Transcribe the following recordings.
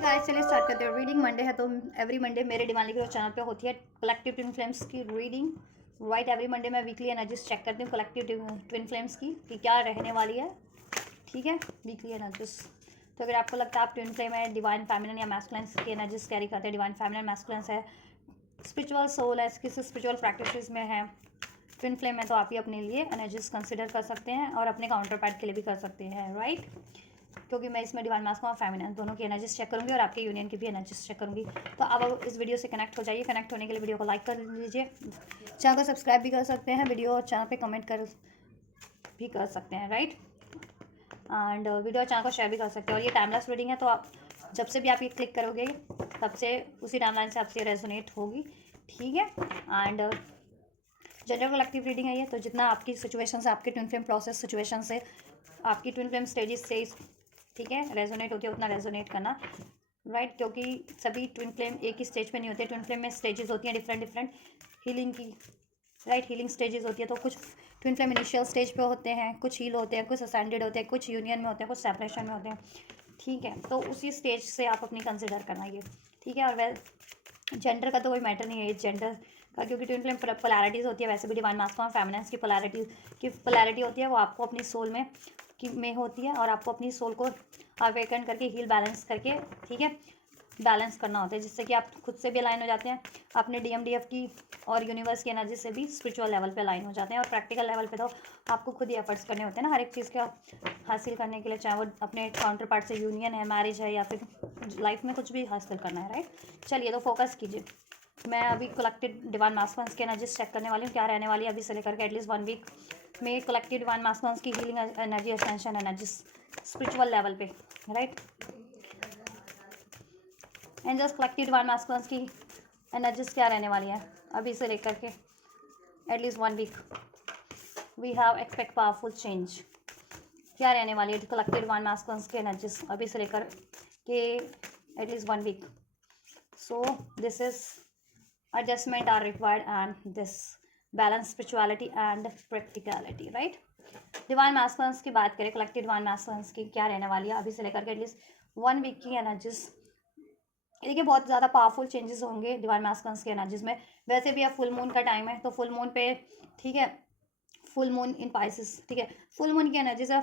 Guys चलिए start करते हैं। रीडिंग मंडे है तो एवरी मंडे मेरे डिवाइन लिखो चैनल पे होती है कलेक्टिव ट्विन फ्लेम्स की रीडिंग। राइट, एवरी मंडे मैं वीकली एनर्जीज चेक करती हूँ कलेक्टिव ट्विन फ्लेम्स की कि क्या रहने वाली है। ठीक है, वीकली एनर्जीज। तो अगर आपको लगता है आप ट्विन फ्लेम है, डिवाइन फेमिनिन या मैस्कुलिन की एनर्जीज कैरी करते हैं, डिवाइन फेमिनिन मैस्कुलिन है, स्पिरिचुअल सोल है, किसी स्पिरिचुअल प्रैक्टिस में है, ट्विन फ्लेम है, तो आप ही अपने लिए एनर्जीज कंसिडर कर सकते हैं और अपने काउंटर पार्ट के लिए भी कर सकते हैं। राइट, क्योंकि मैं इसमें डिवाइन मास्क और फेमिनिन दोनों की एनर्जीज चेक करूंगी और आपके यूनियन की भी एनर्जीज चेक करूंगी। तो अब इस वीडियो से कनेक्ट हो जाइए। कनेक्ट होने के लिए वीडियो को लाइक कर लीजिए, चैनल को सब्सक्राइब भी कर सकते हैं, वीडियो और चैनल पे कमेंट कर भी कर सकते हैं। राइट, एंड वीडियो और चैनल को शेयर भी कर सकते हैं। और ये टाइमलेस रीडिंग है, तो आप जब से भी आप ये क्लिक करोगे तब से उसी टाइमलाइन से आपसे रेजोनेट होगी। ठीक है, एंड जनरल कलेक्टिव रीडिंग है ये, तो जितना आपकी सिचुएशन से, आपके ट्विन फ्लेम प्रोसेस सिचुएशन से, आपकी ट्विन फ्लेम स्टेजेस से, ठीक है, रेजोनेट होती है उतना रेजोनेट करना। राइट, क्योंकि सभी ट्विन फ्लेम एक ही स्टेज पे नहीं होते, ट्विन फ्लेम में स्टेजेस होती हैं डिफरेंट डिफरेंट हीलिंग की। राइट, हीलिंग स्टेजेस होती है, तो कुछ ट्विन फ्लेम इनिशियल स्टेज पे होते हैं, कुछ हील होते हैं, कुछ असेंडेड होते हैं, कुछ यूनियन में होते हैं, कुछ सेपरेशन में होते हैं। ठीक है, तो उसी स्टेज से आप अपनी कंसिडर करना ये। ठीक है, और जेंडर का तो कोई मैटर नहीं है ये जेंडर का, क्योंकि ट्विन फ्लेम पोलैरिटीज़ होती है। वैसे भी डिवाइन मास्कुलिन और फेमिनिन की पोलैरिटी होती है, वो आपको अपनी सोल में होती है और आपको अपनी सोल को अवेकन करके हील बैलेंस करके, ठीक है, बैलेंस करना होता है, जिससे कि आप खुद से भी अलाइन हो जाते हैं अपने DMDF की और यूनिवर्स की एनर्जी से भी स्पिरिचुअल लेवल पे अलाइन हो जाते हैं। और प्रैक्टिकल लेवल पे तो आपको खुद ही एफर्ट्स करने होते हैं ना हर एक चीज़ का हासिल करने के लिए, चाहे वो अपने काउंटर पार्ट से यूनियन है, मैरिज है, या फिर लाइफ में कुछ भी हासिल करना है। राइट, चलिए तो फोकस कीजिए। मैं अभी कलेक्टेड डिवाइन मास्कुलिन की एनर्जीज चेक करने वाली हूँ, क्या रहने वाली है अभी से लेकर के एटलीस्ट 1 वीक में कलेक्टेड डिवाइन मास्कुलिन की healing energy, ascension energies spiritual level पे। Right, angels collected divine masculine की एनर्जीज क्या रहने वाली है अभी से लेकर के at least 1 week. We have expect powerful change, क्या रहने वाली है कलेक्टेड डिवाइन मास्कुलिन की एनर्जीज अभी से लेकर के at least 1 week. So this is adjustment are required and this balance spirituality and practicality. Right, divine masculine की बात करें, कलेक्टिव डिवाइन मास्कुलिन की क्या रहने वाली है अभी से लेकर के एटलीस्ट 1 वीक की एनर्जीज। देखिए बहुत ज़्यादा पावरफुल चेंजेस होंगे डिवाइन मास्कुलिन की एनर्जीज में। वैसे भी अब फुल मून का टाइम है, तो फुल मून पे, ठीक है, फुल मून इन पाइसेस, ठीक है, फुल मून की एनर्जीज है,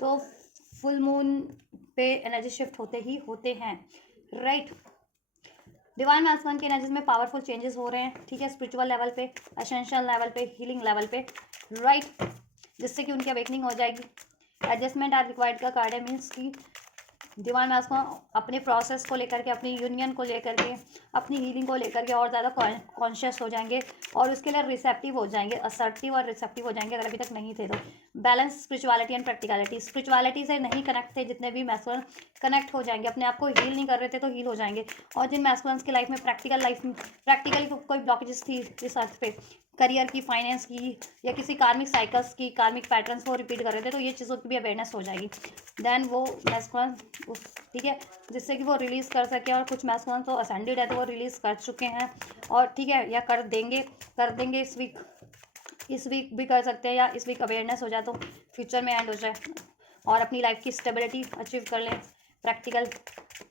तो फुल मून पे एनर्जी शिफ्ट होते ही होते हैं। राइट, डिवाइन मास्कुलिन की एनर्जीज में पावरफुल चेंजेस हो रहे हैं, ठीक है, स्पिरिचुअल लेवल पे, असेंशन लेवल पे, हीलिंग लेवल पे। राइट, जिससे कि उनकी अवेकनिंग हो जाएगी। एडजस्टमेंट आर रिक्वायर्ड का कार्ड है, मीन्स की डिवाइन मास्कुलिन अपने प्रोसेस को लेकर के, अपनी यूनियन को लेकर के, अपनी हीलिंग को लेकर के और ज़्यादा कॉन्शियस हो जाएंगे और उसके लिए रिसेप्टिव हो जाएंगे, असर्टिव और रिसेप्टिव हो जाएंगे अगर अभी तक नहीं थे तो। Balance spirituality and practicality, spirituality से नहीं कनेक्ट थे जितने भी मैस्कुलिन, कनेक्ट हो जाएंगे, अपने आप को हील नहीं कर रहे थे तो हील हो जाएंगे। और जिन मैस्कुलिन की लाइफ में प्रैक्टिकली कोई ब्लॉकेजेस थी इस अर्थ पे, करियर की, फाइनेंस की, या किसी कार्मिक साइकिल्स की, कार्मिक पैटर्न्स को रिपीट कर रहे थे, तो ये चीज़ों की भी अवेयरनेस हो जाएगी। देन वो मैस्कुलिन उस, ठीक है, जिससे कि वो रिलीज़ कर सके। और कुछ मैस्कुलिन तो असेंडेड है तो वो रिलीज़ कर चुके हैं और, ठीक है, या कर देंगे इस वीक भी कर सकते हैं, या इस वीक अवेयरनेस हो जाए तो फ्यूचर में एंड हो जाए और अपनी लाइफ की स्टेबिलिटी अचीव कर लें। Practical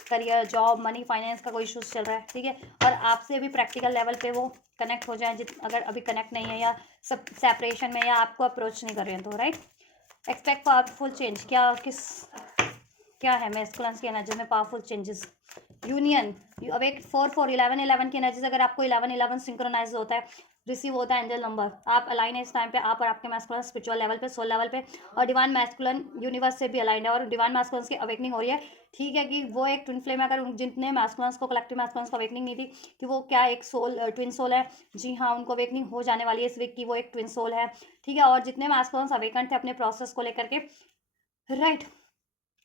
career, job, money, finance का कोई इशूज़ चल रहा है, ठीक है, और आपसे भी प्रैक्टिकल लेवल पे वो कनेक्ट हो जाए, अगर अभी कनेक्ट नहीं है या सब सेपरेशन में, या आपको अप्रोच नहीं कर रहे हैं तो। राइट, एक्सपेक्ट पावरफुल चेंज, क्या है मैस्कुलिन की एनर्जी में पावरफुल चेंजेस। यूनियन, अब एक 4-4-11-11 की एनर्जीज, अगर आपको 11-11 सिंक्रोनाइज होता है, रिसीव होता है एंजल नंबर, आप अलाइन है इस टाइम पे, आप और आपके मैस्कुलिन स्पिरिचुअल लेवल पे, सोल लेवल पे, और डिवाइन मैस्कुलिन यूनिवर्स से भी अलाइंड है और डिवाइन मैस्कुलिन की अवेकनिंग हो रही है। ठीक है, कि वो एक ट्विन फ्लेम है, अगर जितने मैस्कुलिन को, कलेक्टिव मैस्कुलिन को अवेकनिंग नहीं थी कि वो क्या एक सोल, ट्विन सोल है, जी हाँ, उनको अवेकनिंग हो जाने वाली है इस वीक की, वो एक ट्विन सोल है। ठीक है, और जितने मैस्कुलिन अवेकन थे अपने प्रोसेस को लेकर के, राइट,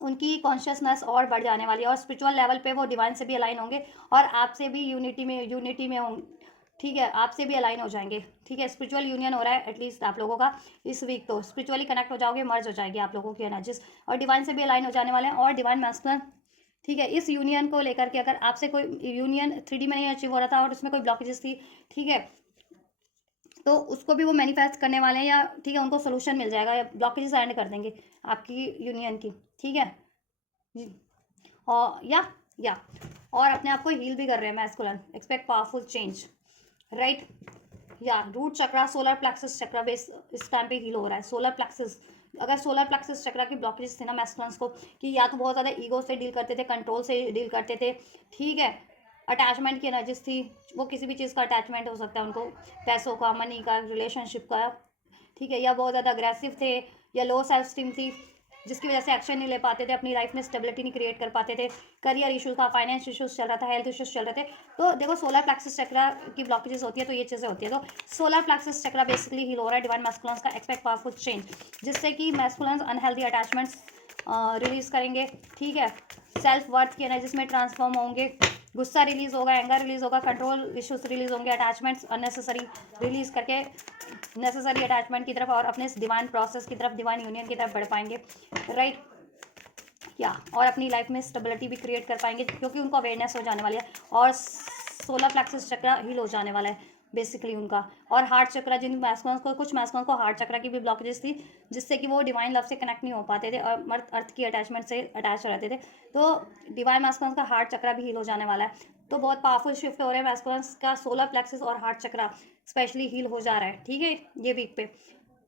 उनकी कॉन्शियसनेस और बढ़ जाने वाली है और स्पिरिचुअल लेवल पे वो डिवाइन से भी अलाइन होंगे और आपसे भी यूनिटी में होंगे। ठीक है, आपसे भी अलाइन हो जाएंगे। ठीक है, स्पिरिचुअल यूनियन हो रहा है एटलीस्ट आप लोगों का इस वीक, तो स्पिरिचुअली कनेक्ट हो जाओगे, मर्ज हो जाएगी आप लोगों की एनर्जीज और डिवाइन से भी अलाइन हो जाने वाले हैं। और डिवाइन मैस्कुलिन, ठीक है, इस यूनियन को लेकर के, अगर आपसे कोई यूनियन 3D में नहीं अचीव हो रहा था और उसमें कोई ब्लॉकेजेस थी, ठीक है, तो उसको भी वो मैनिफेस्ट करने वाले हैं, या ठीक है, उनको सोल्यूशन मिल जाएगा या ब्लॉकेजेस एंड कर देंगे आपकी यूनियन की। ठीक है जी, और या और अपने आप को हील भी कर रहे हैं masculine, expect powerful change, right. या रूट चक्रा, सोलर प्लेक्सस चक्रा बेस इस टाइम पे हील हो रहा है। सोलर प्लेक्सस, अगर सोलर प्लेक्सस चक्रा की ब्लॉकेजेस थे ना मैस्कुलिन्स को, कि या तो बहुत ज़्यादा ईगो से डील करते थे, कंट्रोल से डील करते थे, ठीक है, अटैचमेंट की एनर्जीज थी, वो किसी भी चीज़ का अटैचमेंट हो सकता है उनको, पैसों का, मनी का, रिलेशनशिप का, ठीक है, या बहुत ज़्यादा अग्रेसिव थे, या लो सेल्फ स्टीम थी, जिसकी वजह से एक्शन नहीं ले पाते थे, अपनी लाइफ में स्टेबिलिटी नहीं क्रिएट कर पाते थे, करियर इशूज था, फाइनेंस इशूज चल रहा था, हेल्थ इशूज चल रहे थे। तो देखो सोलर प्लेक्सस चक्रा की ब्लॉकेजेस होती है तो ये चीज़ें होती है। तो सोलर प्लेक्सस चक्रा बेसिकली हील हो रहा है डिवाइन मैस्कुलिन्स का, एक्सपेक्ट पावरफुल चेंज, जिससे कि मैस्कुलिन्स अनहेल्दी अटैचमेंट्स रिलीज करेंगे, ठीक है, सेल्फ वर्थ की एनर्जीज में ट्रांसफॉर्म होंगे, गुस्सा रिलीज होगा, एंगर रिलीज होगा, कंट्रोल इश्यूज रिलीज होंगे, अटैचमेंट्स अननेसेसरी रिलीज करके नेसेसरी अटैचमेंट की तरफ और अपने डिवाइन प्रोसेस की तरफ, डिवाइन यूनियन की तरफ बढ़ पाएंगे, राइट। या और अपनी लाइफ में स्टेबिलिटी भी क्रिएट कर पाएंगे क्योंकि उनको अवेयरनेस हो जाने वाली है और सोलर प्लेक्सस चक्रा हील हो जाने वाला है बेसिकली उनका। और हार्ट चक्रा, जिन मैस्कुलिन्स को, कुछ मैस्कुलिन्स को हार्ट चक्रा की भी ब्लॉकेजेस थी, जिससे कि वो डिवाइन लव से कनेक्ट नहीं हो पाते थे और मर्द अर्थ की अटैचमेंट से अटैच रहते थे। तो डिवाइन मैस्कुलिन्स का हार्ट चक्रा भी हील हो जाने वाला है। तो बहुत पावरफुल शिफ्ट हो रहे हैं मैस्कुलिन्स का, सोलर प्लेक्सस और हार्ट चक्रा स्पेशली हील हो जा रहा है, ठीक है, ये वीक पे।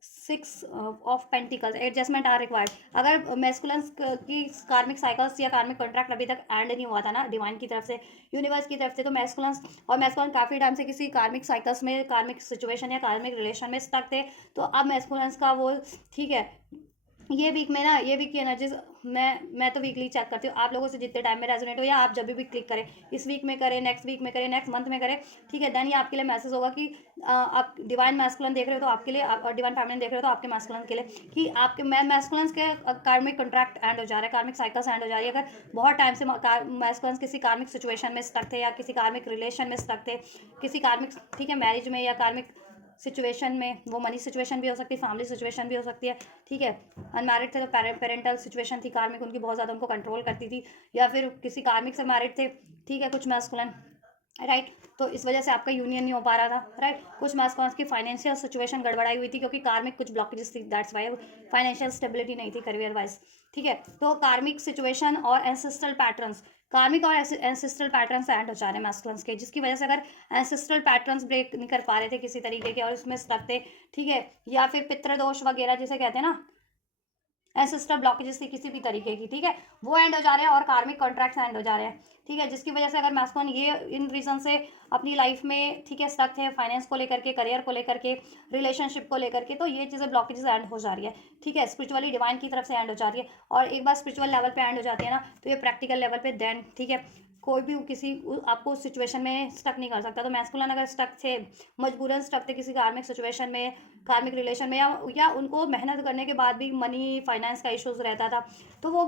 6 of pentacles, adjustment are required. अगर मैस्कुलिन्स की कार्मिक साइकिल्स या कार्मिक कॉन्ट्रैक्ट अभी तक एंड नहीं हुआ था ना डिवाइन की तरफ से, यूनिवर्स की तरफ से, तो मैस्कुलिन्स और मैस्कुलिन काफ़ी टाइम से किसी कार्मिक साइकिल्स में, कार्मिक सिचुएशन या कार्मिक रिलेशन में स्टक थे। तो अब मैस्कुलिन्स का वो, ठीक है, ये वीक में ना, ये वीक की एनर्जीज मैं तो वीकली चेक करती हूँ, आप लोगों से जितने टाइम में रेजोनेट हो या आप जब भी क्लिक करें, इस वीक में करें, नेक्स्ट वीक में करें, नेक्स्ट मंथ में करें, ठीक है, देन ये आपके लिए मैसेज होगा कि आप डिवाइन मैस्कुलिन देख रहे हो तो आपके लिए, और डिवाइन फेमिनिन देख रहे हो तो आपके मैस्कुलिन के लिए, कि आपके मैस्कुलिन्स के कार्मिक कॉन्ट्रैक्ट एंड हो जा रहा है, कार्मिक साइकिल्स एंड हो जा रही है। अगर बहुत टाइम से मैस्कुलिन्स किसी कार्मिक सिचुएशन में स्टक थे या किसी कार्मिक रिलेशन में स्टक थे, किसी कार्मिक, ठीक है, मैरिज में या कार्मिक सिचुएशन में, वो मनी सिचुएशन भी हो सकती है, फैमिली सिचुएशन भी हो सकती है, ठीक है, अनमैरिड थे तो पेरेंटल सिचुएशन थी, कार्मिक उनकी बहुत ज़्यादा उनको कंट्रोल करती थी, या फिर किसी कार्मिक से मैरिड थे, ठीक है, कुछ मैस्कुलिन, राइट। तो इस वजह से आपका यूनियन नहीं हो पा रहा था, राइट। कुछ मैस्कुलिन्स की फाइनेंशियल सिचुएशन गड़बड़ाई हुई थी क्योंकि कार्मिक कुछ ब्लॉकेजेस थी, दैट्स वाई फाइनेंशियल स्टेबिलिटी नहीं थी करियर वाइज, ठीक है। तो कार्मिक सिचुएशन और एंसेस्ट्रल पैटर्न्स, कार्मिक और एंसेस्ट्रल पैटर्न्स एंड हो जा रहे हैं मैस्कुलिन्स के, जिसकी वजह से अगर एंसेस्ट्रल पैटर्न्स ब्रेक नहीं कर पा रहे थे किसी तरीके के और उसमें स्टक थे, ठीक है, या फिर पितृदोष वगैरह जिसे कहते हैं ना, एंसेस्टर ब्लॉकेजेस थी किसी भी तरीके की, ठीक है, वो एंड हो जा रहे हैं और कार्मिक कॉन्ट्रैक्ट्स एंड हो जा रहे हैं, ठीक है, जिसकी वजह से अगर मैस्कुलिन ये इन रीजन से अपनी लाइफ में, ठीक है, स्टक थे, फाइनेंस को लेकर के, करियर को लेकर के, रिलेशनशिप को लेकर के, तो ये चीज़ें ब्लॉकेजेस एंड हो जा रही है, ठीक है, स्पिरिचुअली डिवाइन की तरफ से एंड हो जा रही है। और एक बार स्पिरिचुअल लेवल पे एंड हो जाती है ना, तो ये प्रैक्टिकल लेवल पे देन, ठीक है, कोई भी किसी आपको सिचुएशन में स्टक नहीं कर सकता। तो मैस्कुलिन अगर स्टक थे, मजबूरन स्टक थे किसी कार्मिक सिचुएशन में, कार्मिक रिलेशन में, या उनको मेहनत करने के बाद भी मनी फाइनेंस का इश्यूज रहता था, तो वो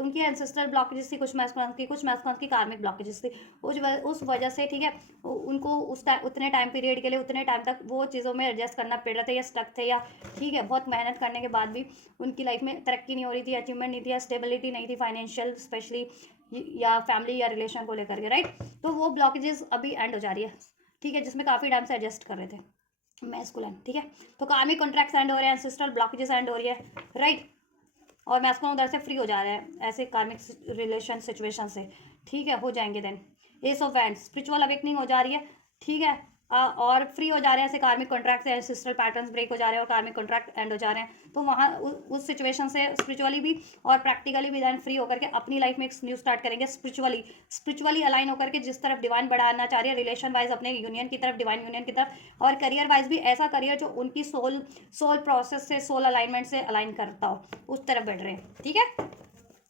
उनकी एंसेस्ट्रल ब्लॉकेजेस थी, कुछ मैस्कुलिन की कार्मिक ब्लॉकेजेस थी, उस वजह से, ठीक है, उनको उस टाइम, उतने टाइम पीरियड के लिए, उतने टाइम तक वो चीज़ों में एडजस्ट करना पड़ रहा था या स्टक थे, या ठीक है, बहुत मेहनत करने के बाद भी उनकी लाइफ में तरक्की नहीं हो रही थी, अचीवमेंट नहीं थी, या स्टेबिलिटी नहीं थी फाइनेंशियल स्पेशली, या फैमिली या रिलेशन को लेकर के, राइट। तो वो ब्लॉकेजेस अभी एंड हो जा रही है, ठीक है, जिसमें काफ़ी टाइम से एडजस्ट कर रहे थे मैस्कुलिन, ठीक है। तो कार्मिक कॉन्ट्रैक्ट्स एंड हो रहे हैं, एंसेस्ट्रल ब्लॉकेजेस एंड हो रही है, राइट। और मैस्कुलिन उधर से फ्री हो जा रहे हैं ऐसे कार्मिक रिलेशन सिचुएशन से, ठीक है, हो जाएंगे then. Ace of wands, spiritual awakening हो जा रही है, ठीक है, और फ्री हो जा रहे हैं ऐसे कार्मिक कॉन्ट्रैक्ट से, एंसेस्ट्रल पैटर्न्स ब्रेक हो जा रहे हैं और कार्मिक कॉन्ट्रैक्ट एंड हो जा रहे हैं। तो वहाँ उस सिचुएशन से स्पिरिचुअली भी और प्रैक्टिकली भी देन फ्री होकर के अपनी लाइफ में एक न्यू स्टार्ट करेंगे, स्पिरिचुअली अलाइन होकर के, जिस तरफ डिवाइन बढ़ाना चाह रही है, रिलेशन वाइज अपने यूनियन की तरफ, डिवाइन यूनियन की तरफ, और करियर वाइज भी ऐसा करियर जो उनकी सोल प्रोसेस से, सोल अलाइनमेंट से अलाइन करता हो, उस तरफ बढ़ रहे हैं, ठीक है।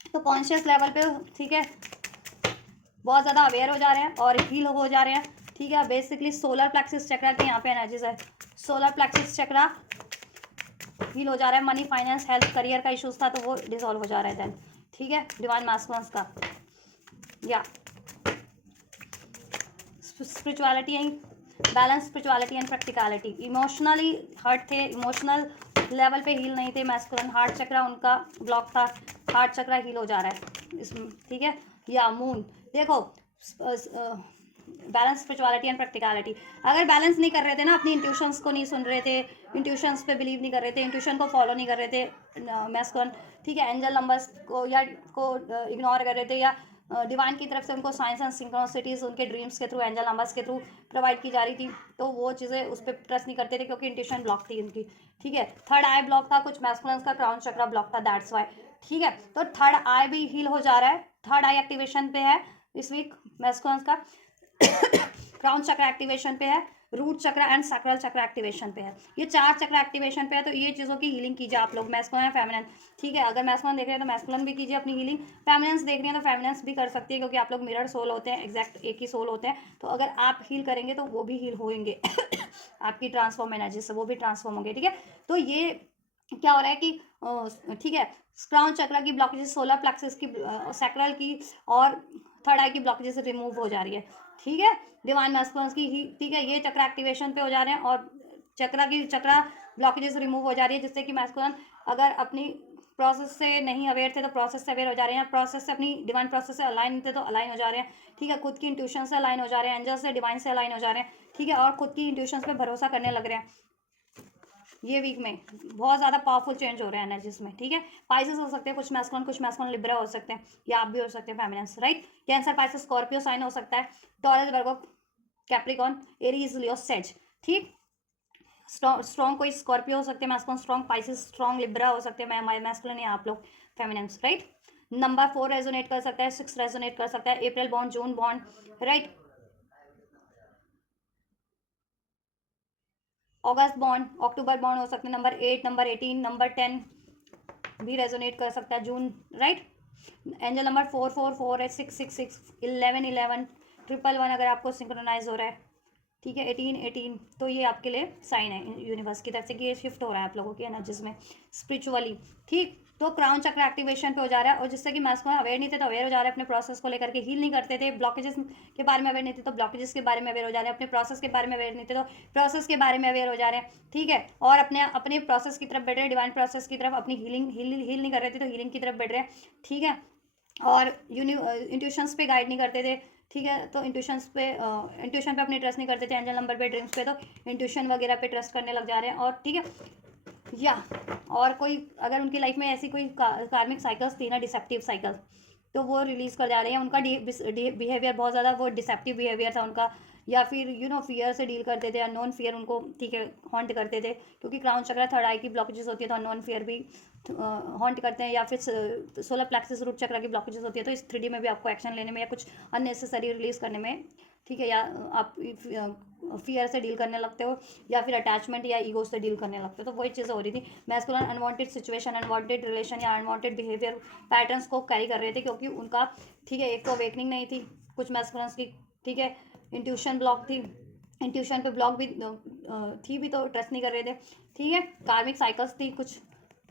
तो कॉन्शियस लेवल पे, ठीक है, बहुत ज़्यादा अवेयर हो जा रहे हैं और हील हो जा रहे हैं, ठीक है। बेसिकली सोलर प्लेक्सिस चक्रा के यहाँ पे एनर्जीज है, सोलर प्लेक्सिस चक्रा हील हो जा रहा है, मनी फाइनेंस हेल्थ करियर का इशूज था तो वो डिसॉल्व हो जा रहा है देन, ठीक है, डिवाइन मैस्कुलिन्स का। या spirituality and balance, spirituality and practicality, emotionally hurt थे, इमोशनल लेवल पे हील नहीं थे मैस्कुलिन, हार्ट चक्रा उनका ब्लॉक था, हार्ट चक्रा हील हो जा रहा है इसमें, ठीक है। या मून, देखो बैलेंस, स्पिरिचुअलिटी एंड प्रैक्टिकलिटी, अगर बैलेंस नहीं कर रहे थे ना, अपनी इंट्यूशंस को नहीं सुन रहे थे, इंट्यूशंस पे बिलीव नहीं कर रहे थे, इंट्यूशन को फॉलो नहीं कर रहे थे मैस्कुलिन, ठीक है, एंजल नंबर्स को या को इग्नोर कर रहे थे, या डिवाइन की तरफ से उनको साइंस एंड सिंक्रोनिसिटीज उनके ड्रीम्स के थ्रू, एंजल नंबर्स के थ्रू प्रोवाइड की जा रही थी, तो वो चीज़ें उस पर ट्रस्ट नहीं करते थे क्योंकि इंट्यूशन ब्लॉक थी उनकी, ठीक है। थर्ड आई ब्लॉक था, कुछ मैस्कुलिन्स का क्राउन चक्रा ब्लॉक था, दैट्स वाई, ठीक है। तो थर्ड आई भी हील हो जा रहा है, थर्ड आई एक्टिवेशन पे है इस वीक मैस्कुलिन्स का क्राउन चक्र एक्टिवेशन पे है, रूट चक्र एंड सैक्रल चक्र एक्टिवेशन पे है, ये 4 चक्र एक्टिवेशन पे है। तो ये चीज़ों की हीलिंग कीजिए आप लोग, मैस्कुलिन फेमिनिन, ठीक है। अगर मैस्कुलिन देख रहे हैं तो मैस्कुलिन भी कीजिए अपनी हीलिंग, फेमिनिन्स देख रही हैं तो फेमिनिन्स भी कर सकती है क्योंकि आप लोग मिरर सोल होते हैं, एग्जैक्ट एक ही सोल होते हैं। तो अगर आप हील करेंगे तो वो भी हील होंगे आपकी ट्रांसफॉर्म एनर्जी से, वो भी ट्रांसफॉर्म होंगे, ठीक है। तो ये क्या हो रहा है कि ठीक है, क्राउन चक्र की ब्लॉकेजेस, सोलर प्लेक्सस की, सैक्रल की और थर्ड आई की ब्लॉकेजेस रिमूव हो जा रही है, ठीक है। डिवाइन मैस्कुलिन्स की ही, ठीक है, ये चक्र एक्टिवेशन पे हो जा रहे हैं और चक्र ब्लॉकेजेस रिमूव हो जा रही है, जिससे कि मैस्कुलिन अगर अपनी प्रोसेस से नहीं अवेयर थे तो प्रोसेस से अवेयर हो जा रहे हैं, प्रोसेस से अपनी डिवाइन प्रोसेस से अलाइन थे तो अलाइन हो जा रहे हैं, ठीक है। खुद की इंट्यूशन से अलाइन हो जा रहे हैं, एंजल से, डिवाइन से अलाइन हो जा रहे हैं, ठीक है, और खुद की इंट्यूशन पे भरोसा करने लग रहे हैं। ये वीक में बहुत ज़्यादा पावरफुल चेंज हो रहे हैं एनर्जीज में, ठीक है। पाइसेस हो सकते हैं कुछ मैस्कुलिन लिब्रा हो सकते हैं, या आप भी हो सकते हैं feminines, right. Cancer, Pisces, Scorpio sign हो सकता है, Taurus, Virgo, Capricorn, Aries, Leo, sage, ठीक। स्ट्रॉन्ग कोई स्कॉर्पियो हो सकते हैं masculine, strong Pisces, strong Libra हो सकते हैं मैस्कुलिन, या आप लोग फेमिनिन्स, राइट। नंबर 4 रेजोनेट कर सकता है, 6 रेजोनेट कर सकता है, अप्रैल बॉन्ड, जून बॉन्ड, राइट। अगस्त बॉन्ड, अक्टूबर बॉन्ड हो सकते हैं, नंबर 8, नंबर 18, नंबर 10 भी रेजोनेट कर सकता है, जून, राइट। एंजल नंबर 444 है, 666, 11 11, 111 अगर आपको सिंक्रोनाइज हो रहा है, ठीक है, 18 18, तो ये आपके लिए साइन है यूनिवर्स की तरफ से कि ये शिफ्ट हो रहा है आप लोगों की एनर्जीज में स्पिरिचुअली, ठीक। तो क्राउन चक्र एक्टिवेशन पे हो जा रहा है और जिससे कि मैस्कुलिन अवेयर नहीं थे तो अवेयर हो जा रहे हैं अपने प्रोसेस को लेकर के, हील नहीं करते थे, ब्लॉकेजेस के बारे में अवेयर नहीं थे तो ब्लॉकेजेस के बारे में अवेयर हो जा रहे हैं, अपने प्रोसेस के बारे में अवेयर नहीं थे तो प्रोसेस के बारे में अवेयर हो जा रहे हैं, ठीक है। और अपने अपने प्रोसेस की तरफ बढ़ रहे हैं, डिवाइन प्रोसेस की तरफ, अपनी हील नहीं कर रहे थे तो हीलिंग की तरफ बढ़ रहे हैं, ठीक है। और इंट्यूशंस पे गाइड नहीं करते थे, ठीक है। तो इंट्यूशन पे अपनी ट्रस्ट नहीं करते थे, एंजल नंबर पे, ड्रीम्स पे, तो इंट्यूशन वगैरह पे ट्रस्ट करने लग जा रहे हैं, और ठीक है, या और कोई अगर उनकी लाइफ में ऐसी कोई कार्मिक साइकिल्स थी ना, डिसेप्टिव साइकिल, तो वो रिलीज कर जा रहे हैं। उनका बिहेवियर बहुत ज़्यादा वो डिसेप्टिव बिहेवियर था उनका, या फिर फियर से डील करते थे, अननोन फियर उनको, ठीक है, हॉन्ट करते थे, क्योंकि क्राउन चक्र थर्ड आई की ब्लॉकेजेस होती है तो अननोन फियर भी हॉन्ट करते हैं, या फिर सोलर प्लेक्सस रूट चक्र की ब्लॉकेजेस होती है तो इस 3D में भी आपको एक्शन लेने में या कुछ अननेसेसरी रिलीज करने में, ठीक है, या आप फियर से डील करने लगते हो या फिर अटैचमेंट या ईगो से डील करने लगते हो, तो वही चीज़ें हो रही थी। Masculine unwanted situation, unwanted relation या अनवांटेड बिहेवियर पैटर्न्स को कैरी कर रहे थे क्योंकि उनका, ठीक है, एक तो अवेकनिंग नहीं थी कुछ मैस्कुलिन्स की, ठीक है, इंट्यूशन ब्लॉक थी, इंट्यूशन पे ब्लॉक भी थी भी तो ट्रस्ट नहीं कर रहे थे, ठीक है। कार्मिक साइकिल्स थी कुछ,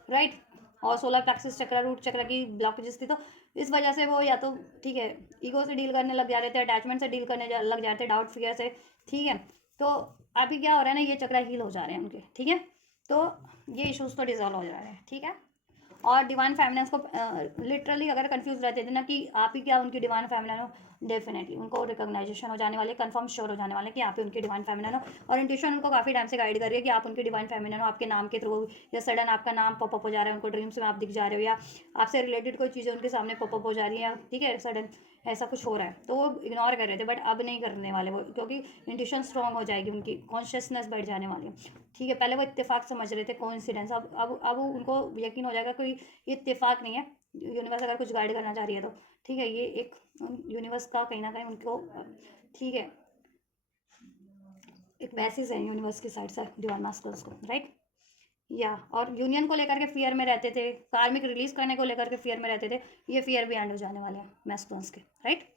राइट। और सोलर प्लेक्सस चक्र, रूट चक्र की ब्लॉकेजेस थी, तो इस वजह से वो या तो, ठीक है, ईगो से डील करने लग जा रहे थे, अटैचमेंट से डील करने लग जा रहे थे, डाउट फियर से, ठीक है। तो अभी क्या हो रहा है ना, ये चक्र हील हो जा रहे हैं उनके, ठीक है। तो ये इश्यूज तो डिजॉल्व हो जा रहे हैं, ठीक है। और डिवाइन फेमिनिन्स को लिटरली अगर कंफ्यूज रहते थे ना कि आप ही क्या उनकी डिवाइन फेमिनिन हो, डेफिनेटली उनको रिकॉग्नाइजेशन हो जाने वाले, कंफर्म श्योर हो जाने वाले कि आप ही उनकी डिवाइन फेमिनिन हो। और इंट्यूशन उनको काफ़ी टाइम से गाइड कर रही है कि आप उनकी डिवाइन फेमिनिन हो, आपके नाम के थ्रू, या सडन आपका नाम पॉपअप हो जा रहा है उनको ड्रीम्स में, आप दिख जा रहे हो, या आपसे रिलेटेड कोई चीज़ें उनके सामने पॉपअप हो जा रही है, ठीक है, सडन ऐसा कुछ हो रहा है, तो वो इग्नोर कर रहे थे, बट अब नहीं करने वाले वो, क्योंकि इंट्यूशन स्ट्रॉन्ग हो जाएगी, उनकी कॉन्शियसनेस बढ़ जाने वाली है, ठीक है। पहले वो इत्तेफाक समझ रहे थे, कोइंसिडेंस, अब उनको यकीन हो जाएगा कोई इत्तेफाक नहीं है, यूनिवर्स अगर कुछ गाइड करना चाह रही है तो, ठीक है, ये एक यूनिवर्स का कहीं ना कहीं उनको, ठीक है, एक मैसेज है यूनिवर्स की साइड से डिवाइन मास्टर्स को, राइट। या और यूनियन को लेकर के फियर में रहते थे, कार्मिक रिलीज करने को लेकर के फियर में रहते थे, ये फियर भी एंड हो जाने वाले हैं मैस्टर्स के, राइट।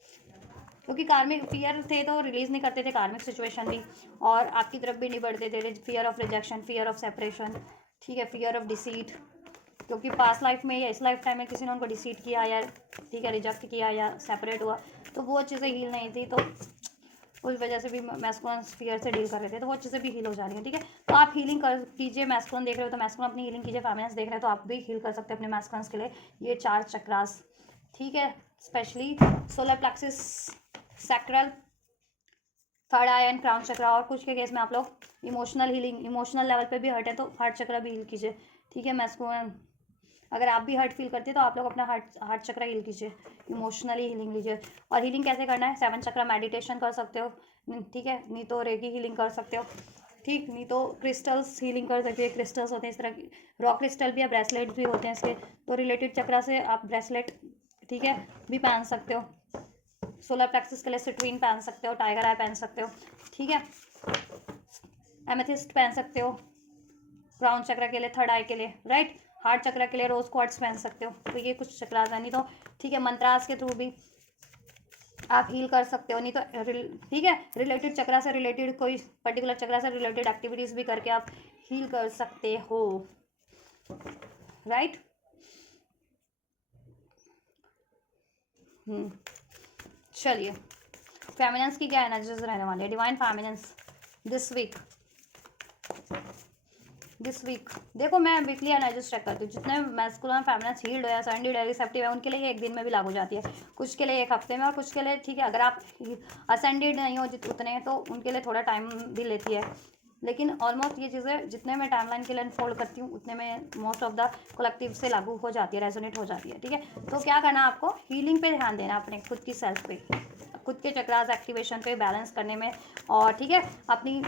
क्योंकि कार्मिक फियर थे तो रिलीज नहीं करते थे कार्मिक सिचुएशन भी, और आपकी तरफ भी नहीं बढ़ते थे, fear of rejection, fear of separation, ठीक है, फियर ऑफ डिसीट, क्योंकि पास्ट लाइफ में या इस लाइफ टाइम में किसी ने उनको डिसीट किया या, ठीक है, रिजेक्ट किया या सेपरेट हुआ, तो वो चीज़ें हील नहीं थी, तो उस वजह से भी मैस्कुलिन फियर से डील कर रहे थे, तो वो चीज़ें भी हील हो जा रही हैं, ठीक है। तो आप हीलिंग कर कीजिए, मैस्कुलिन देख रहे हो तो मैस्कुलिन अपनी हीलिंग कीजिए, फेमिनिन्स देख रहे हो तो आप भी हील कर सकते हैं अपने मैस्कुलिन्स के लिए ये 4 चक्रास, ठीक है। Specially solar plexus, sacral, third eye and crown chakra, और कुछ के केस में आप लोग इमोशनल हीलिंग, इमोशनल लेवल पे भी हर्ट है तो हार्ट चक्रा भी हील कीजिए, ठीक है। मैस्कुलिन अगर आप भी हर्ट फील करते हैं तो आप लोग अपना हार्ट चक्रा हील कीजिए, इमोशनली हीलिंग लीजिए। और हीलिंग कैसे करना है, 7 चक्रा मेडिटेशन कर सकते हो, ठीक है, नहीं तो रेगी हीलिंग कर सकते हो, ठीक, नहीं तो क्रिस्टल्स हीलिंग कर सकते हैं। क्रिस्टल्स होते हैं इस तरह की, रॉक क्रिस्टल भी या ब्रेसलेट भी होते हैं इसके, तो रिलेटेड चक्रा से आप ब्रेसलेट, ठीक है, भी पहन सकते हो। सोलर प्लेक्सस के लिए सिट्रीन पहन सकते हो, टाइगर आई पहन सकते हो, ठीक है, एमेथिस्ट पहन सकते हो क्राउन चक्र के लिए, थर्ड आई के लिए, राइट। हार्ट चक्र के लिए रोज क्वार्ट्स पहन सकते हो। तो ये कुछ चक्रास है, नहीं तो ठीक है मंत्रास के थ्रू भी आप हील कर सकते हो, नहीं तो ठीक है रिलेटेड चक्रा से रिलेटेड कोई पर्टिकुलर चक्रा से रिलेटेड एक्टिविटीज भी करके आप हील कर सकते हो, राइट। चलिए, फेमिनेंस की क्या एनर्जीज रहने वाली है, डिवाइन फेमिनेंस दिस वीक देखो, मैं वीकली एनर्जीज चेक करती हूँ। जितने मैस्कुलिन फेमिनेंस हील्ड है, असेंडेड है, रिसेप्टिव है, उनके लिए एक दिन में भी लागू जाती है, कुछ के लिए एक हफ्ते में, और कुछ के लिए ठीक है अगर आप असेंडेड नहीं हो उतने तो उनके लिए थोड़ा टाइम भी लेती है। लेकिन ऑलमोस्ट ये चीज़ें जितने मैं टाइमलाइन के लिए अनफोल्ड करती हूँ उतने में मोस्ट ऑफ द कलेक्टिव से लागू हो जाती है, रेजोनेट हो जाती है, ठीक है। तो क्या करना है आपको, हीलिंग पे ध्यान देना, अपने खुद की सेल्फ पे, खुद के चक्रास एक्टिवेशन पे, बैलेंस करने में, और ठीक है अपनी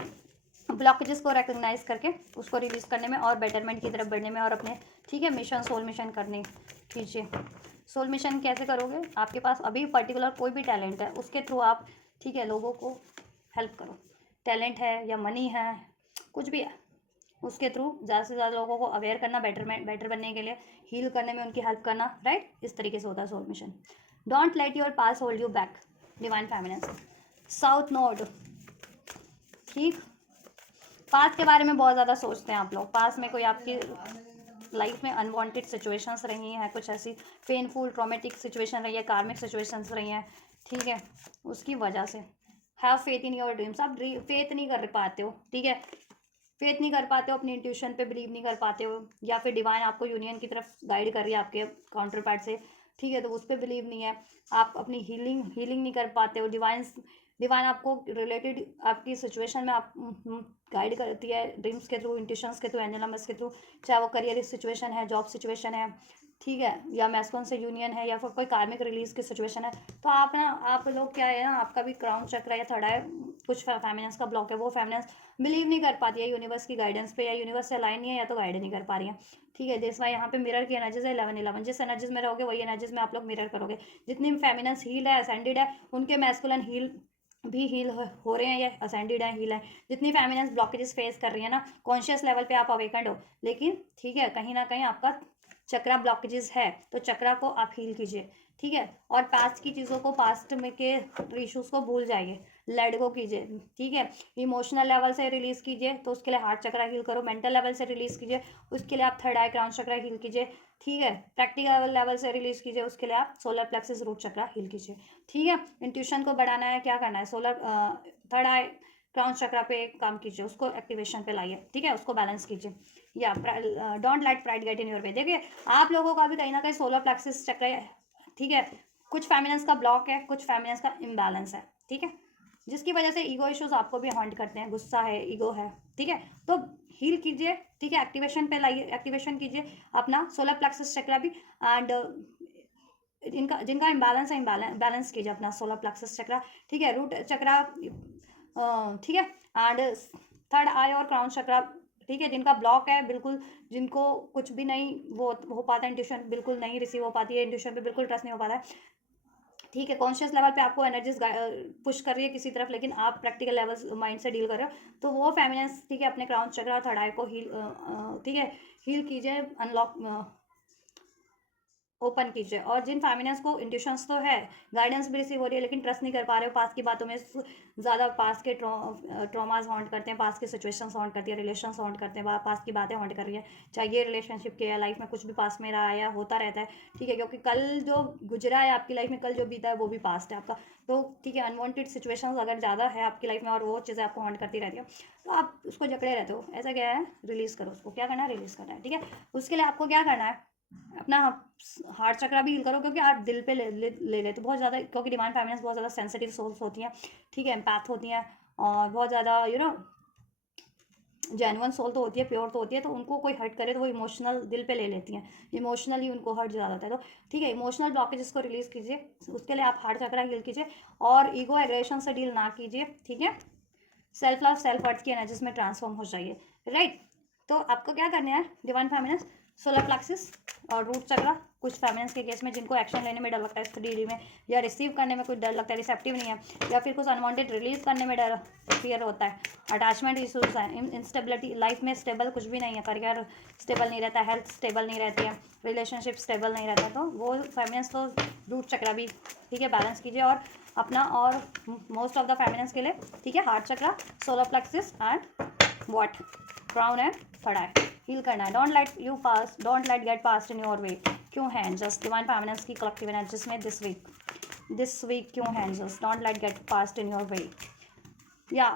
ब्लॉकेजेस को रिकग्नाइज करके उसको रिलीज करने में और बेटरमेंट की तरफ बढ़ने में, और अपने ठीक है मिशन, सोल मिशन करने कीजिए। सोल मिशन कैसे करोगे, आपके पास अभी पर्टिकुलर कोई भी टैलेंट है उसके थ्रू आप ठीक है लोगों को हेल्प करो, टैलेंट है या मनी है कुछ भी है, उसके थ्रू ज़्यादा से ज़्यादा लोगों को अवेयर करना, बेटर बनने के लिए हील करने में उनकी हेल्प करना, राइट। इस तरीके से होता है soul mission. Don't let your past hold you back, divine feminine, south node, ठीक। पास्ट के बारे में बहुत ज़्यादा सोचते हैं आप लोग, पास्ट में कोई आपकी लाइफ में अनवांटेड सिचुएशंस रही हैं, कुछ ऐसी पेनफुल ट्रॉमेटिक सिचुएशन रही है, कार्मिक सिचुएशंस रही हैं, ठीक है, उसकी वजह से have faith in your dreams, आप फेथ नहीं कर पाते हो, ठीक है, फेथ नहीं कर पाते हो, अपनी इंट्यूशन पे बिलीव नहीं कर पाते हो, या फिर डिवाइन आपको यूनियन की तरफ गाइड कर रही है आपके काउंटर पार्ट से, ठीक है, तो उस पर बिलीव नहीं है, आप अपनी हीलिंग नहीं कर पाते हो, डिवाइन आपको रिलेटेड आपकी सिचुएशन में आप गाइड करती है ड्रीम्स के थ्रू, इंट्यूशंस के थ्रू, एंजल नंबर्स के थ्रू, चाहे वो करियर सिचुएशन है, जॉब सिचुएशन है, ठीक है, या मैस्कुलिन से यूनियन है, या फिर कोई कार्मिक रिलीज की सिचुएशन है। तो आप लोग क्या है ना, आपका भी क्राउन चक्र या थर्ड है, कुछ फेमिनेंस का ब्लॉक है, वो फेमिनेंस बिलीव नहीं कर पाती है यूनिवर्स की गाइडेंस पे, या यूनिवर्स से अलाइन नहीं है, या तो गाइड नहीं कर पा रही है, ठीक है। जिस यहाँ पे मिरर की एनर्जीज है 11-11, जिस एनर्जीज में रहोगे वही एनर्जीज में आप लोग मिरर करोगे। जितनी फेमिनेंस हील है, असेंडेड है, उनके मैस्कुलिन हील भी हील हो रहे हैं, या असेंडेड है, हील है। जितनी फेमिनेंस ब्लॉकेजेस फेस कर रही है ना, कॉन्शियस लेवल पे आप अवेकंड हो, लेकिन ठीक है कहीं ना कहीं आपका चक्रा ब्लॉकेजेस है, तो चक्रा को आप हील कीजिए, ठीक है। और पास्ट की चीज़ों को, पास्ट में के इश्यूज को भूल जाइए, लेट गो कीजिए, ठीक है। इमोशनल लेवल से रिलीज कीजिए, तो उसके लिए हार्ट चक्रा हील करो। मेंटल लेवल से रिलीज कीजिए, उसके लिए आप थर्ड आई क्राउन चक्रा हील कीजिए, ठीक है। प्रैक्टिकल लेवल से रिलीज कीजिए, उसके लिए आप सोलर प्लेक्सस रूट चक्रा हील कीजिए, ठीक है। इंट्यूशन को बढ़ाना है, क्या करना है, सोलर थर्ड आई क्राउन चक्रा पे काम कीजिए, उसको एक्टिवेशन पे लाइए, ठीक है, उसको बैलेंस कीजिए। या don't let pride get in your वे। देखिए आप लोगों का भी कहीं ना कहीं सोलर प्लेक्सस चक्र है, ठीक है, कुछ फेमिनेंस का ब्लॉक है, कुछ फेमिनेंस का इम्बैलेंस है, ठीक है, जिसकी वजह से ईगो इश्यूज आपको भी हॉन्ट करते हैं, गुस्सा है, ईगो है, ठीक है। तो हील कीजिए, ठीक है, एक्टिवेशन पे लाइए, एक्टिवेशन कीजिए अपना सोलर प्लेक्सस चक्र भी, एंड जिनका इम्बैलेंस है, बैलेंस कीजिए अपना सोलर प्लेक्सस चक्र, ठीक है, रूट चक्र, ठीक है, एंड थर्ड आई और क्राउन चक्र, ठीक है, जिनका ब्लॉक है बिल्कुल, जिनको कुछ भी नहीं वो हो पाता है, इंट्यूशन बिल्कुल नहीं रिसीव हो पाती है, इंट्यूशन पे बिल्कुल ट्रस्ट नहीं हो पाता है, ठीक है, कॉन्शियस लेवल पे आपको एनर्जीज पुश कर रही है किसी तरफ, लेकिन आप प्रैक्टिकल लेवल माइंड से डील कर रहे हो, तो वो फेमिनेंस, ठीक है, अपने क्राउन चक्र और थर्ड आई को हील, ठीक है, हील कीजिए, अनलॉक ओपन कीजिए। और जिन फेमिनेंस को इंट्यूशंस तो है, गाइडेंस भी रिसीव हो रही है, लेकिन ट्रस्ट नहीं कर पा रहे हो, पास की बातों में ज़्यादा पास के ट्रॉमाज हॉन्ट करते हैं, पास के सिचुएशंस हॉन्ट करती है, रिलेशंस हॉन्ट करते हैं, पास की बातें हॉन्ट कर रही है, चाहे ये रिलेशनशिप के या लाइफ में कुछ भी पास में रहा है या होता रहता है, ठीक है, क्योंकि कल जो गुजरा है आपकी लाइफ में, कल जो बीता है वो भी पास्ट है आपका, तो ठीक है, अनवांटेड सिचुएशंस अगर ज़्यादा है आपकी लाइफ में और वो चीज़ें आपको हॉन्ट करती रहती है, तो आप उसको जकड़े रहते हो, ऐसा क्या है, रिलीज़ करो उसको, क्या करना है, रिलीज़ करना है, ठीक है। उसके लिए आपको क्या करना है, अपना हार्ट चक्रा भी हील करो, क्योंकि आप दिल पे ले लेते बहुत ज़्यादा, क्योंकि डिवाइन फेमिनेंस बहुत ज़्यादा सेंसिटिव सोल्स होती हैं, ठीक है, एम्पैथ होती हैं, और बहुत ज़्यादा जेन्युइन सोल तो होती है, प्योर तो होती है, तो उनको कोई हर्ट करे तो वो इमोशनल दिल पे ले लेती हैं, इमोशनली उनको हर्ट ज़्यादा होता है। तो ठीक है, इमोशनल ब्लॉकेजेस को रिलीज़ कीजिए, उसके लिए आप हार्ट चक्रा हील कीजिए और ईगो एग्रेशन से डील ना कीजिए, ठीक है। सेल्फ लव सेल्फ वर्थ की एनर्जीज में ट्रांसफॉर्म हो जाइए, राइट। तो आपको क्या करना है, डिवाइन फेमिनिन्स, सोलर प्लेक्सिस और रूट चक्रा। कुछ फेमिनिन्स के केस में जिनको एक्शन लेने में डर लगता है 3D में, या रिसीव करने में कुछ डर लगता है, रिसेप्टिव नहीं है, या फिर कुछ अनवांटेड रिलीज करने में डर फियर होता है, अटैचमेंट इशूज हैं, इंस्टेबिलिटी, लाइफ में स्टेबल कुछ भी नहीं है, करियर स्टेबल नहीं रहता, हेल्थ स्टेबल नहीं रहती है, रिलेशनशिप स्टेबल नहीं रहता, तो वो फेमिनिन्स तो रूट चक्रा भी, ठीक है, बैलेंस कीजिए और अपना, और मोस्ट ऑफ द फेमिनिन्स के लिए, ठीक है, heart chakra, solar plexus and what, crown and third eye heal करना है। Don't let you pass, don't let get past in your way. क्यों है एंजल्स डिवाइन फेमिनिन्स की कलेक्टिव एनर्जीज में दिस वीक क्यों है angels, don't let get past in your way. या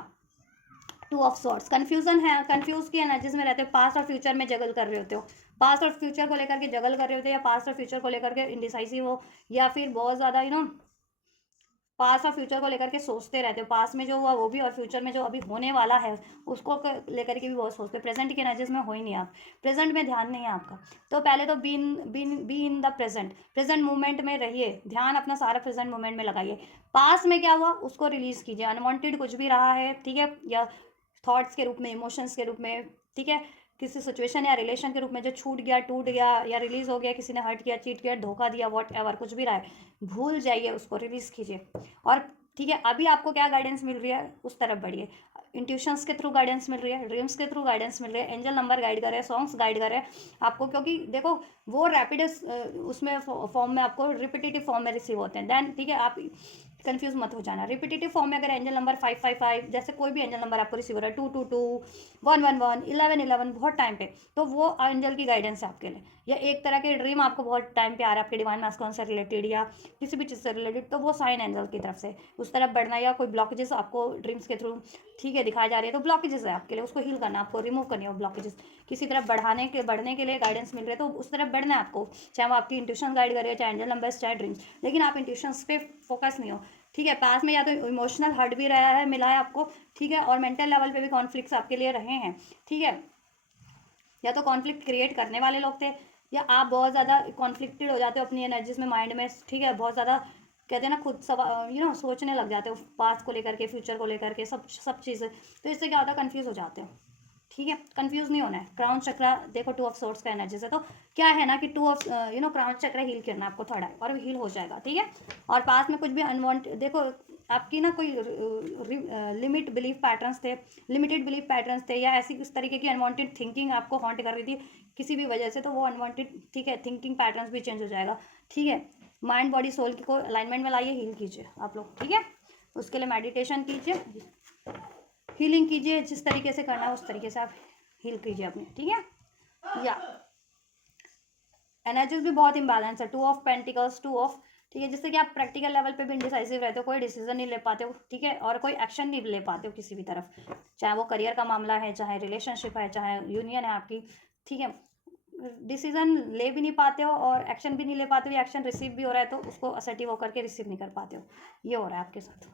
2 of swords, confusion है, कंफ्यूज की एनर्जीज में रहते हो, पास्ट और फ्यूचर में जगल कर रहे होते हो, पास्ट और फ्यूचर को लेकर के जगल कर रहे होते हो, या पास्ट और फ्यूचर को लेकर के इंडिसाइसिव हो, या फिर बहुत ज़्यादा पास्ट और फ्यूचर को लेकर के सोचते रहते हो, पास्ट में जो हुआ वो भी और फ्यूचर में जो अभी होने वाला है उसको लेकर के भी बहुत सोचते हो, प्रेजेंट की एनर्जीज में हो ही नहीं, आप प्रेजेंट में ध्यान नहीं है आपका। तो पहले तो be in the present moment में रहिए, ध्यान अपना सारा प्रेजेंट मोमेंट में लगाइए। पास्ट में क्या हुआ उसको रिलीज कीजिए, अनवांटेड कुछ भी रहा है, ठीक है, या थॉट्स के रूप में, इमोशंस के रूप में, ठीक है, किसी सिचुएशन या रिलेशन के रूप में जो छूट गया, टूट गया या रिलीज हो गया, किसी ने हर्ट किया, चीट किया, धोखा दिया, वॉट एवर कुछ भी रहा है, भूल जाइए उसको, रिलीज कीजिए। और ठीक है, अभी आपको क्या गाइडेंस मिल रही है उस तरफ बढ़िए, इंट्यूशंस के थ्रू गाइडेंस मिल रही है, ड्रीम्स के थ्रू गाइडेंस मिल रही है, एंजल नंबर गाइड कर रहे हैं, सॉन्ग्स गाइड कर रहे हैं आपको, क्योंकि देखो वो रैपिड उसमें फॉर्म में आपको रिपीटेटिव फॉर्म में रिसीव होते हैं, देन ठीक है, आप कंफ्यूज मत हो जाना। रिपीटेटिव फॉर्म में अगर एंजल नंबर 555 जैसे कोई भी एंजल नंबर आपको रिसीव हो रहा है, 222, 111, 1111 बहुत टाइम पे, तो वो एंजल की गाइडेंस है आपके लिए, या एक तरह के ड्रीम आपको बहुत टाइम पे आ रहा है आपके डिवाइन मास्कुलिन से रिलेटेड या किसी भी चीज़ से रिलेटेड, तो वो साइन एंजल की तरफ से उस तरफ बढ़ना, या कोई ब्लॉकेजेस आपको ड्रीम्स के थ्रू, ठीक है, दिखाई जा रही है, तो ब्लॉकेजेस है आपके लिए, उसको हील करना, आपको रिमूव करनी है वो ब्लॉकेजेस, किसी तरफ बढ़ने के लिए गाइडेंस मिल रही है तो उस तरफ बढ़ना है आपको, चाहे वो आपकी इंट्यूशन गाइड करे, चाहे एंजल नंबर्स, चाहे ड्रीम्स, लेकिन आप इंट्यूशंस पे फोकस नहीं हो, ठीक है। पास में या तो इमोशनल हर्ट भी रहा है, मिला है आपको, ठीक है, और मेंटल लेवल पे भी कॉन्फ्लिक्ट्स आपके लिए रहे हैं, ठीक है, या तो कॉन्फ्लिक्ट क्रिएट करने वाले लोग थे, या आप बहुत ज़्यादा कॉन्फ्लिक्टेड हो जाते हो अपनी एनर्जीज में, माइंड में, ठीक है, बहुत ज़्यादा कहते हैं ना खुद सब सोचने लग जाते हो पास्ट को लेकर के, फ्यूचर को लेकर के, सब चीज़ें, तो इससे क्या होता है, कन्फ्यूज़ हो जाते हो, ठीक है, कंफ्यूज नहीं होना है। क्राउन चक्रा देखो 2 ऑफ सोर्ट्स का एनर्जी से, तो क्या है ना कि 2 ऑफ क्राउन चक्रा हील करना आपको थोड़ा है और हील हो जाएगा, ठीक है। और पास में कुछ भी अनवांटेड, देखो आपकी ना कोई लिमिट बिलीफ पैटर्न्स थे, लिमिटेड बिलीफ पैटर्न्स थे, या ऐसी किस तरीके की अनवांटेड थिंकिंग आपको हॉन्ट कर रही थी किसी भी वजह से, तो वो अनवांटेड, ठीक है, थिंकिंग पैटर्न्स भी चेंज हो जाएगा, ठीक है। माइंड बॉडी सोल को अलाइनमेंट में लाइए, हील कीजिए आप लोग, ठीक है। उसके लिए मेडिटेशन कीजिए, हीलिंग कीजिए, जिस तरीके से करना है उस तरीके से आप हील कीजिए अपने, ठीक है। या एनर्जीज भी बहुत इम्बैलेंस है, 2 ऑफ पेंटिकल्स, 2 ऑफ, ठीक है, जिससे कि आप प्रैक्टिकल लेवल पे भी इंडिसाइसिव रहते हो, कोई डिसीजन नहीं ले पाते हो, ठीक है, और कोई एक्शन नहीं ले पाते हो किसी भी तरफ, चाहे वो करियर का मामला है, चाहे रिलेशनशिप है, चाहे यूनियन है आपकी, ठीक है, डिसीजन ले भी नहीं पाते हो और एक्शन भी नहीं ले पाते हो, एक्शन रिसीव भी हो रहा है तो उसको असर्टिव होकर के रिसीव नहीं कर पाते हो, ये हो रहा है आपके साथ,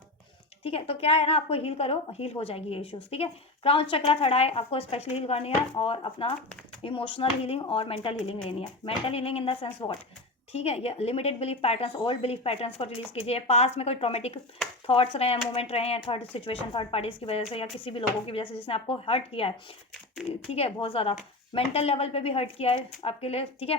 ठीक है। तो क्या है ना, आपको हील करो, हील हो जाएगी ये इश्यूज, ठीक है। क्राउन चक्रा थर्ड आई आपको स्पेशली हील करनी है, और अपना इमोशनल हीलिंग और मेंटल हीलिंग लेनी है। Mental healing in the sense what, ठीक है, ये limited belief patterns, old belief patterns को रिलीज कीजिए, पास्ट में कोई ट्रॉमेटिक थॉट्स रहे हैं, मूवमेंट रहे हैं, थर्ड सिचुएशन, थर्ड पार्टीज की वजह से, या किसी भी लोगों की वजह से जिसने आपको हर्ट किया है, ठीक है, बहुत ज़्यादा मेंटल लेवल पे भी हर्ट किया है आपके लिए, ठीक है,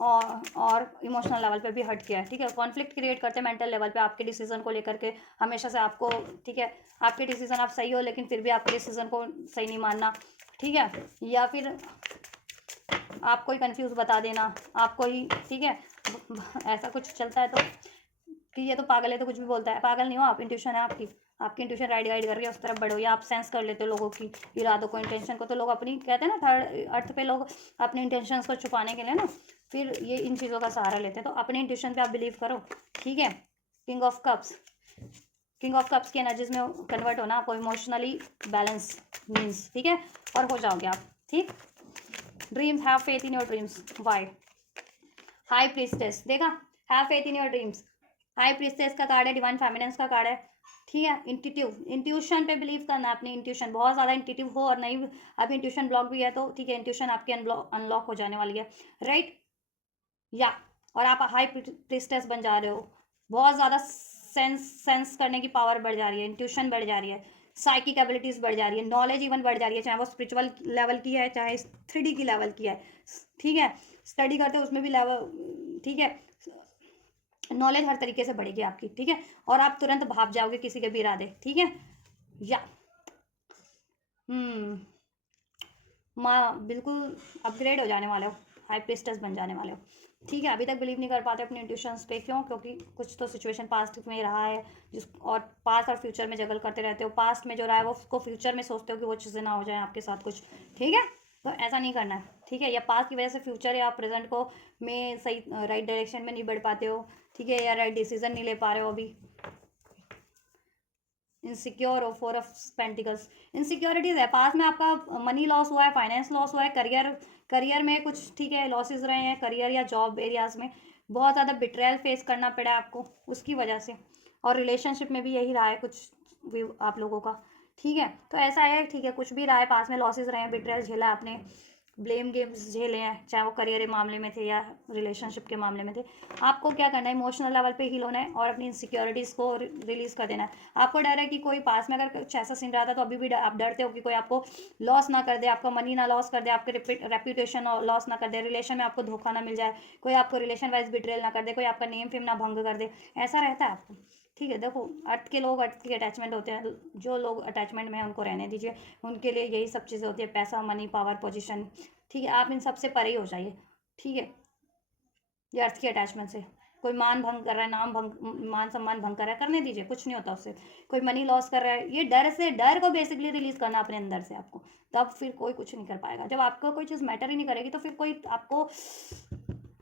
और इमोशनल लेवल पे भी हर्ट किया है, ठीक है। कॉन्फ्लिक्ट क्रिएट करते हैं मेंटल लेवल पे आपके डिसीजन को लेकर के, हमेशा से आपको, ठीक है, आपके डिसीजन आप सही हो लेकिन फिर भी आपके डिसीजन को सही नहीं मानना, ठीक है, या फिर आपको ही कंफ्यूज बता देना, आपको ही, ठीक है, ऐसा कुछ चलता है तो कि ये तो पागल है तो कुछ भी बोलता है, पागल नहीं हो आप, इंट्यूशन है आपकी इंट्यूशन गाइड कर रही है, उस तरफ बढ़ो, या आप सेंस कर लेते हो लोगों की इरादों को, इंटेंशन को, तो लोग अपनी, कहते हैं ना थर्ड अर्थ पे लोग अपने इंटेंशंस को छुपाने के लिए ना फिर ये इन चीज़ों का सहारा लेते हैं, तो अपने इंट्यूशन पे आप बिलीव करो, ठीक है। किंग ऑफ कप्स की एनर्जीज में कन्वर्ट होना, आपको इमोशनली बैलेंस मीन्स, ठीक है, और हो जाओगे आप, ठीक। Dreams, have faith in your dreams, why, high priestess, देखा, have faith in your dreams, high priestess का कार्ड है, डिवाइन फेमिनेंस का कार्ड है, ठीक है। इंट्यूशन पे बिलीव करना अपनी, इंट्यूशन बहुत ज़्यादा इंट्यूटिव हो और नहीं, अभी इंट्यूशन ब्लॉक भी है तो ठीक है, इंट्यूशन आपकी अनलॉक हो जाने वाली है, राइट या। और आप हाई प्रीस्टेस बन जा रहे हो, बहुत ज़्यादा सेंस करने की पावर बढ़ जा रही है, इंट्यूशन बढ़ जा रही है, साइकिक एबिलिटीज़ बढ़ जा रही है, नॉलेज इवन बढ़ जा रही है, चाहे वो स्पिरिचुअल लेवल की है चाहे 3D की लेवल की है, ठीक है। स्टडी करते हो उसमें भी लेवल, ठीक है, नॉलेज हर तरीके से बढ़ेगी आपकी, ठीक है। और आप तुरंत भाप जाओगे किसी के भी इरादे, ठीक है या। माँ बिल्कुल अपग्रेड हो जाने वाले हो, हाई प्रीस्टेस बन जाने वाले हो, ठीक है। अभी तक बिलीव नहीं कर पाते अपने इंट्यूशंस पे, क्यों? क्योंकि कुछ तो सिचुएशन पास्ट में रहा है जिस, और पास्ट और फ्यूचर में जगल करते रहते हो, पास्ट में जो रहा है वो उसको फ्यूचर में सोचते हो कि वो चीज़ें ना हो जाए आपके साथ कुछ, ठीक है। तो ऐसा नहीं करना है, ठीक है। या पास्ट की वजह से फ्यूचर या प्रेजेंट को में सही राइट डायरेक्शन में नहीं बढ़ पाते हो, ठीक है, या राइट डिसीजन नहीं ले पा रहे हो अभी। इनसिक्योर हो, 4 ऑफ पेंटिकल्स, इनसिक्योरिटीज है, पास में आपका मनी लॉस हुआ है, फाइनेंस लॉस हुआ है, करियर में कुछ, ठीक है, लॉसेस रहे हैं करियर या जॉब एरियाज में, बहुत ज़्यादा बिट्रेयल फेस करना पड़ा है आपको उसकी वजह से, और रिलेशनशिप में भी यही रहा है कुछ भी आप लोगों का, ठीक है। तो ऐसा है, ठीक है, कुछ भी रहा है, पास में लॉसेस रहे हैं, बिट्रेयल झेला आपने, ब्लेम गेम्स झेले हैं, चाहे वो करियर के मामले में थे या रिलेशनशिप के मामले में थे। आपको क्या करना है, इमोशनल लेवल पे हील होना है और अपनी इनसिक्योरिटीज़ को रिलीज़ कर देना है। आपको डर है कि कोई पास में अगर कुछ ऐसा सीन रहा था तो अभी भी आप डरते हो कि कोई आपको लॉस ना कर दे, आपका मनी ना लॉस कर दे, आपके रेप्यूटेशन लॉस ना कर दे, रिलेशन में आपको धोखा ना मिल जाए, कोई आपको रिलेशन वाइज बिट्रेल ना कर दे, कोई आपका नेम फेम ना भंग कर दे, ऐसा रहता है आपको, ठीक है। देखो अर्थ के लोग अर्थ के अटैचमेंट होते हैं, जो लोग अटैचमेंट में हैं उनको रहने दीजिए, उनके लिए यही सब चीज़ें होती है, पैसा, मनी, पावर, पोजीशन, ठीक है। आप इन सब से परे ही हो जाइए, ठीक है। ये अर्थ की अटैचमेंट से कोई मान भंग कर रहा है, मान सम्मान भंग कर रहा है, करने दीजिए, कुछ नहीं होता उससे। कोई मनी लॉस कर रहा है, ये डर से, डर को बेसिकली रिलीज करना अपने अंदर से आपको, तब फिर कोई कुछ नहीं कर पाएगा। जब आपको कोई चीज़ मैटर ही नहीं करेगी तो फिर कोई आपको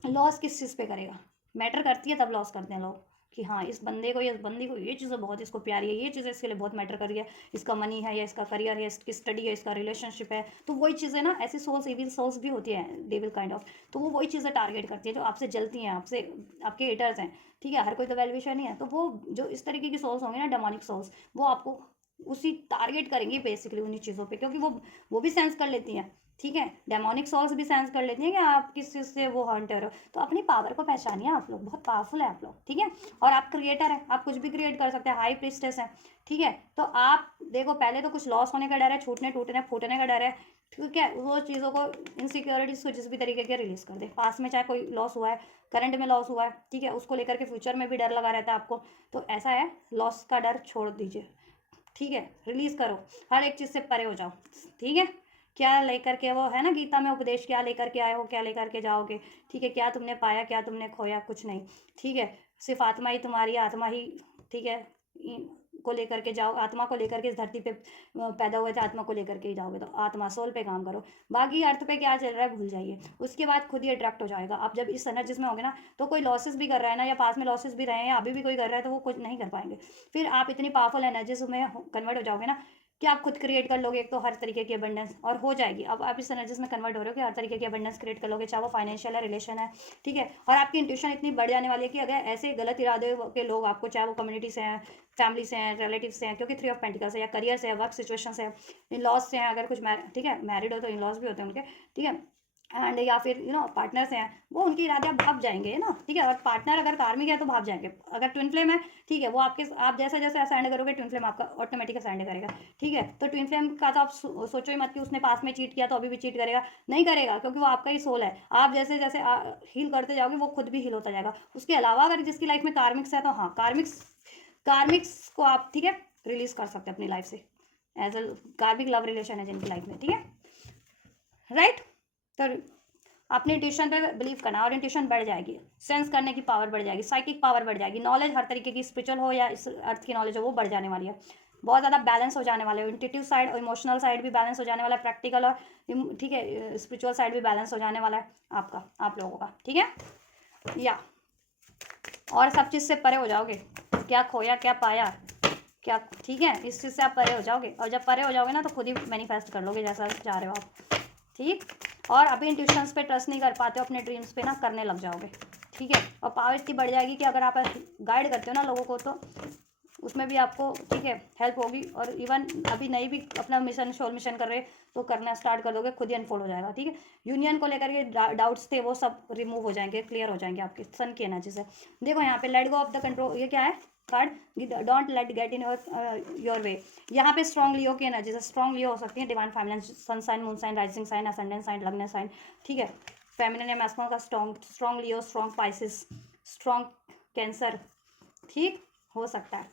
लॉस किस चीज़ पे करेगा? मैटर करती है तब लॉस करते हैं लोग, कि हाँ इस बंदे को या इस बंदी को ये चीज़ें बहुत इसको प्यारी है, ये चीज़ें इसके लिए बहुत मैटर कर रही है, इसका मनी है या इसका करियर है, इसकी स्टडी है, इसका रिलेशनशिप है, तो वही चीज़ें ना, ऐसी सोल्स, इविल सोल्स भी होती हैं, डेविल काइंड ऑफ, तो वो वही चीज़ें टारगेट करती है जो आपसे जलती हैं, आपसे, आपके हेटर्स हैं, ठीक है। हर कोई तो वेल्विशर नहीं है, तो वो जो इस तरीके की सोल्स होंगे ना, डेमोनिक सोल्स, वो आपको उसी टारगेट करेंगे बेसिकली उन्हीं चीज़ों पे, क्योंकि वो भी सेंस कर लेती हैं, ठीक है। डेमोनिक सोल्स भी सेंस कर लेती हैं कि आप किस चीज़ से वो हंटर हो, तो अपनी पावर को पहचानिए, आप लोग बहुत पावरफुल है आप लोग, ठीक है। और आप क्रिएटर हैं, आप कुछ भी क्रिएट कर सकते हैं, हाई प्रीस्टेस है, ठीक है। तो आप देखो, पहले तो कुछ लॉस होने का डर है, छूटने टूटने फूटने का डर है, ठीक है। वो चीज़ों को, इनसिक्योरिटीज को जिस भी तरीके के रिलीज कर दे, पास में चाहे कोई लॉस हुआ है, करंट में लॉस हुआ है, ठीक है, उसको लेकर के फ्यूचर में भी डर लगा रहता है आपको, तो ऐसा है, लॉस का डर छोड़ दीजिए, ठीक है, रिलीज करो, हर एक चीज़ से परे हो जाओ, ठीक है। क्या लेकर के, वो है ना गीता में उपदेश, क्या लेकर के आए हो क्या लेकर के जाओगे, ठीक है। क्या तुमने पाया, क्या तुमने खोया, कुछ नहीं, ठीक है। सिर्फ आत्मा ही तुम्हारी, आत्मा ही, ठीक है, को लेकर के जाओ, आत्मा को लेकर के इस धरती पे पैदा हुए थे, आत्मा को लेकर के ही जाओगे, तो आत्मा सोल पे काम करो, बाकी अर्थ पे क्या चल रहा है भूल जाइए, उसके बाद खुद ही अट्रैक्ट हो जाएगा। आप जब इस एनर्जी में होगे ना, तो कोई लॉसेस भी कर रहा है ना, या पास में लॉसेस भी रहे हैं या अभी भी कोई कर रहा है, तो वो कुछ नहीं कर पाएंगे, फिर आप इतनी पावरफुल एनर्जीज में कन्वर्ट हो जाओगे ना, कि आप खुद क्रिएट कर लोगे एक तो हर तरीके की अबंडेंस, और हो जाएगी। अब आप इस एनर्जीज में कन्वर्ट हो रहे हो कि हर तरीके की अबंडेंस क्रिएट कर लोगे, चाहे वो फाइनेंशियल है, रिलेशन है, ठीक है। और आपकी इंट्यूशन इतनी बढ़ जाने वाली है कि अगर ऐसे गलत इरादे के लोग आपको, चाहे वो कम्युनिटी से हैं, फैमिली से हैं, रिलेटिव से हैं, क्योंकि 3 ऑफ पेंटिकल्स है, या करियर से है, वर्क सिचुएशन से है, इन लॉज से हैं, अगर कुछ ठीक है, मैरिड हो तो इन लॉज भी होते हैं उनके, ठीक है। एंड या फिर पार्टनर से हैं, वो उनके इरादे आप भाग जाएंगे ना, ठीक है। और पार्टनर अगर कार्मिक है तो भाग जाएंगे, अगर ट्विन फ्लेम है, ठीक है, वो आपके, आप जैसे जैसे असेंड करोगे ट्विन फ्लेम आपका ऑटोमेटिक असेंड करेगा, ठीक है। तो ट्विन फ्लेम का तो आप सोचो ही मत कि उसने पास में चीट किया तो अभी भी चीट करेगा, नहीं करेगा, क्योंकि वो आपका ही सोल है। आप जैसे जैसे हील करते जाओगे वो खुद भी हील होता जाएगा। उसके अलावा अगर जिसकी लाइफ में कार्मिक्स है तो हाँ, कार्मिक्स को आप, ठीक है, रिलीज कर सकते हैं अपनी लाइफ से, एज अ कार्मिक लव रिलेशन है जिनकी लाइफ में, ठीक है, राइट। तो अपने इंट्यूशन पे बिलीव करना, और इंट्यूशन बढ़ जाएगी, सेंस करने की पावर बढ़ जाएगी, साइकिक पावर बढ़ जाएगी, नॉलेज हर तरीके की, स्पिरिचुअल हो या इस अर्थ की नॉलेज हो, वो बढ़ जाने वाली है, बहुत ज़्यादा बैलेंस हो जाने वाले हो, इंट्यूटिव साइड और इमोशनल साइड भी बैलेंस हो जाने वाला है, प्रैक्टिकल और, ठीक है, स्पिरिचुअल साइड भी बैलेंस हो जाने वाला है आपका, आप लोगों का, ठीक है या। और सब चीज़ से परे हो जाओगे, क्या खोया क्या पाया क्या, ठीक है, इस चीज़ से आप परे हो जाओगे, और जब परे हो जाओगे ना तो खुद ही मैनिफेस्ट कर लोगे जैसा चाह रहे हो आप, ठीक। और अभी इंट्यूशंस पे ट्रस्ट नहीं कर पाते हो, अपने ड्रीम्स पे ना करने लग जाओगे, ठीक है। और पावर इतनी बढ़ जाएगी कि अगर आप गाइड करते हो ना लोगों को तो उसमें भी आपको, ठीक है, हेल्प होगी। और इवन अभी नई भी अपना मिशन सोल मिशन कर रहे तो करना स्टार्ट कर दोगे, खुद ही अनफोल्ड हो जाएगा, ठीक है। यूनियन को लेकर के डाउट्स थे वो सब रिमूव हो जाएंगे, क्लियर हो जाएंगे आपके सन की एनर्जी से। देखो यहाँ पे let go of the control, ये क्या है card, don't let get in your वे। यहाँ पे स्ट्रॉन्ग लियो की एनर्जी से, स्ट्रॉन्ग लियो हो सकती है divine feminine, sun sign, moon sign, rising sign, ascendant sign, lagna sign, ठीक है। फेमिनिन या मैस्कुलिन का strong Leo, strong Pisces, strong Cancer, ठीक हो सकता है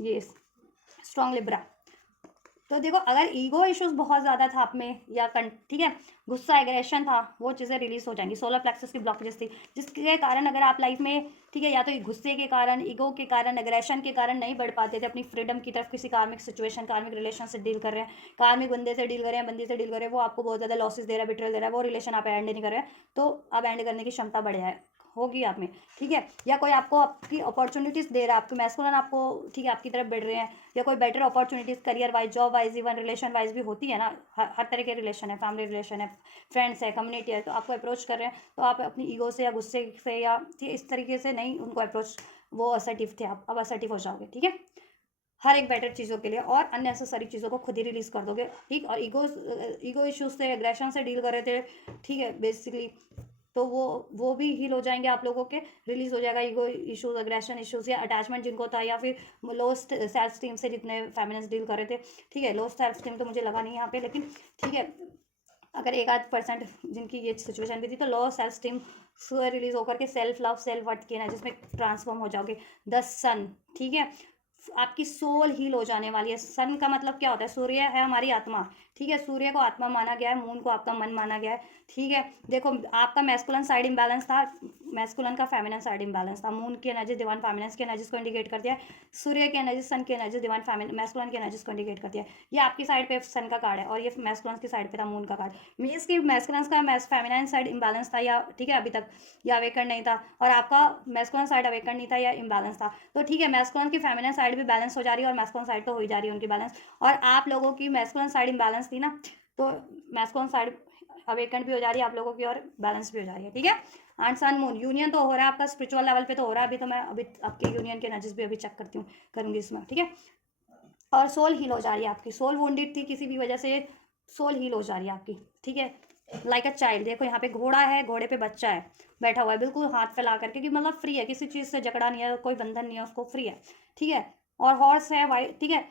ये, स्ट्रॉन्ग लिब्रा। तो देखो अगर ईगो इश्यूज बहुत ज़्यादा था आप में या ठीक है, गुस्सा एग्रेशन था, वो चीज़ें रिलीज हो जाएंगी। सोलर प्लेक्सस की ब्लॉकेजेस थी जिसके कारण अगर आप लाइफ में, ठीक है, या तो गुस्से के कारण, ईगो के कारण, एग्रेशन के कारण नहीं बढ़ पाते थे अपनी फ्रीडम की तरफ, किसी कार्मिक सिचुएशन, कार्मिक रिलेशन से डील कर रहे हैं, कार्मिक बंदे से डील कर रहे हैं, बंदी से डील कर रहे हैं, वो आपको बहुत ज़्यादा लॉसेस दे रहा है, बिट्रेल दे रहा है, वो रिलेशन आप एंड नहीं कर रहे हैं, तो अब एंड करने की क्षमता बढ़ जाए होगी आप में, ठीक है। या कोई आपको आपकी अपॉर्चुनिटीज़ दे रहा है, आपके मैस्कुलिन आपको, ठीक है, आपकी तरफ बढ़ रहे हैं, या कोई better opportunities career wise, job wise, even relation wise भी होती है ना, हर तरह के रिलेशन है, फैमिली रिलेशन है, फ्रेंड्स है, कम्युनिटी है, तो आपको अप्रोच कर रहे हैं तो आप अपनी ईगो से या गुस्से से या इस तरीके से नहीं उनको अप्रोच, वो असर्टिव थे, आप अब असर्टिव हो जाओगे, ठीक है, हर एक बेटर चीज़ों के लिए, और अननेसेसरी चीज़ों को खुद ही रिलीज कर दोगे, ठीक। और ईगो इश्यूज से, एग्रेशन से डील कर रहे थे, ठीक है, बेसिकली, तो वो भी हील हो जाएंगे आप लोगों के, रिलीज हो जाएगा ईगो इश्यूज, एग्रेशन इश्यूज, या अटैचमेंट जिनको था, या फिर लोस्ट सेल्फ स्टीम से जितने फेमिनिस्ट डील कर रहे थे, ठीक है। लोस्ट सेल्फ स्टीम तो मुझे लगा नहीं यहाँ पे, लेकिन ठीक है, अगर 1-8% जिनकी ये सिचुएशन भी थी, तो लो सेल्फ स्टीम रिलीज होकर के सेल्फ लव, सेल्फ वर्थ की एनर्जी में ट्रांसफॉर्म हो जाओगे। द सन, ठीक है, आपकी सोल हील हो जाने वाली है। सन का मतलब क्या होता है, सूर्य है हमारी आत्मा, ठीक है, सूर्य को आत्मा माना गया है, मून को आपका मन माना गया है, ठीक है। देखो आपका मैस्कुलिन साइड इम्बैलेंस था, मैस्कुलिन का फेमिनिन साइड इम्बैलेंस था, मून की एनर्जी डिवाइन फेमिनिन की एनर्जीज को इंडिकेट करती है, सूर्य की एनर्जी, सन की एनर्जी डिवाइन फेमिनिन मैस्कुलिन की एनर्जीज को इंडिकेट करती है। ये आपकी साइड पे सन का कार्ड है और ये मैस्कुलिन की साइड पे था मून का कार्ड, मीन्स की मैस्कुलिन का फेमिनिन साइड इम्बैलेंस था, या ठीक है अभी तक, या अवेकन नहीं था, और आपका मैस्कुलिन साइड अवेकन नहीं था या इम्बैलेंस था, तो ठीक है, मैस्कुलिन की फेमिनिन साइड भी बैलेंस हो जा रही है और मैस्कुलिन साइड तो हो ही जा रही है उनकी बैलेंस। और आप लोगों की मैस्कुलिन साइड इम्बैलेंस थी ना, तो मैस्कुलिन साइड अवेकन भी हो जा रही है आप लोगों की और बैलेंस भी हो जा रही है, ठीक है। एंड सन मून यूनियन तो हो रहा है आपका स्पिरिचुअल लेवल पे, तो हो रहा है अभी, तो मैं अभी आपकी यूनियन के एनर्जीज भी अभी चेक करती हूँ, करूँगी इसमें, ठीक है। और सोल हील हो जा रही है आपकी, सोल वुंडेड थी किसी भी वजह से, सोल हील हो जा रही है आपकी, ठीक है। लाइक अ चाइल्ड, देखो यहाँ पे घोड़ा है, घोड़े पे बच्चा है बैठा हुआ है, बिल्कुल हाथ फैला करके, कि मतलब फ्री है, किसी चीज़ से जकड़ा नहीं है, कोई बंधन नहीं है उसको, फ्री है, ठीक है। और हॉर्स है वाइट, ठीक है,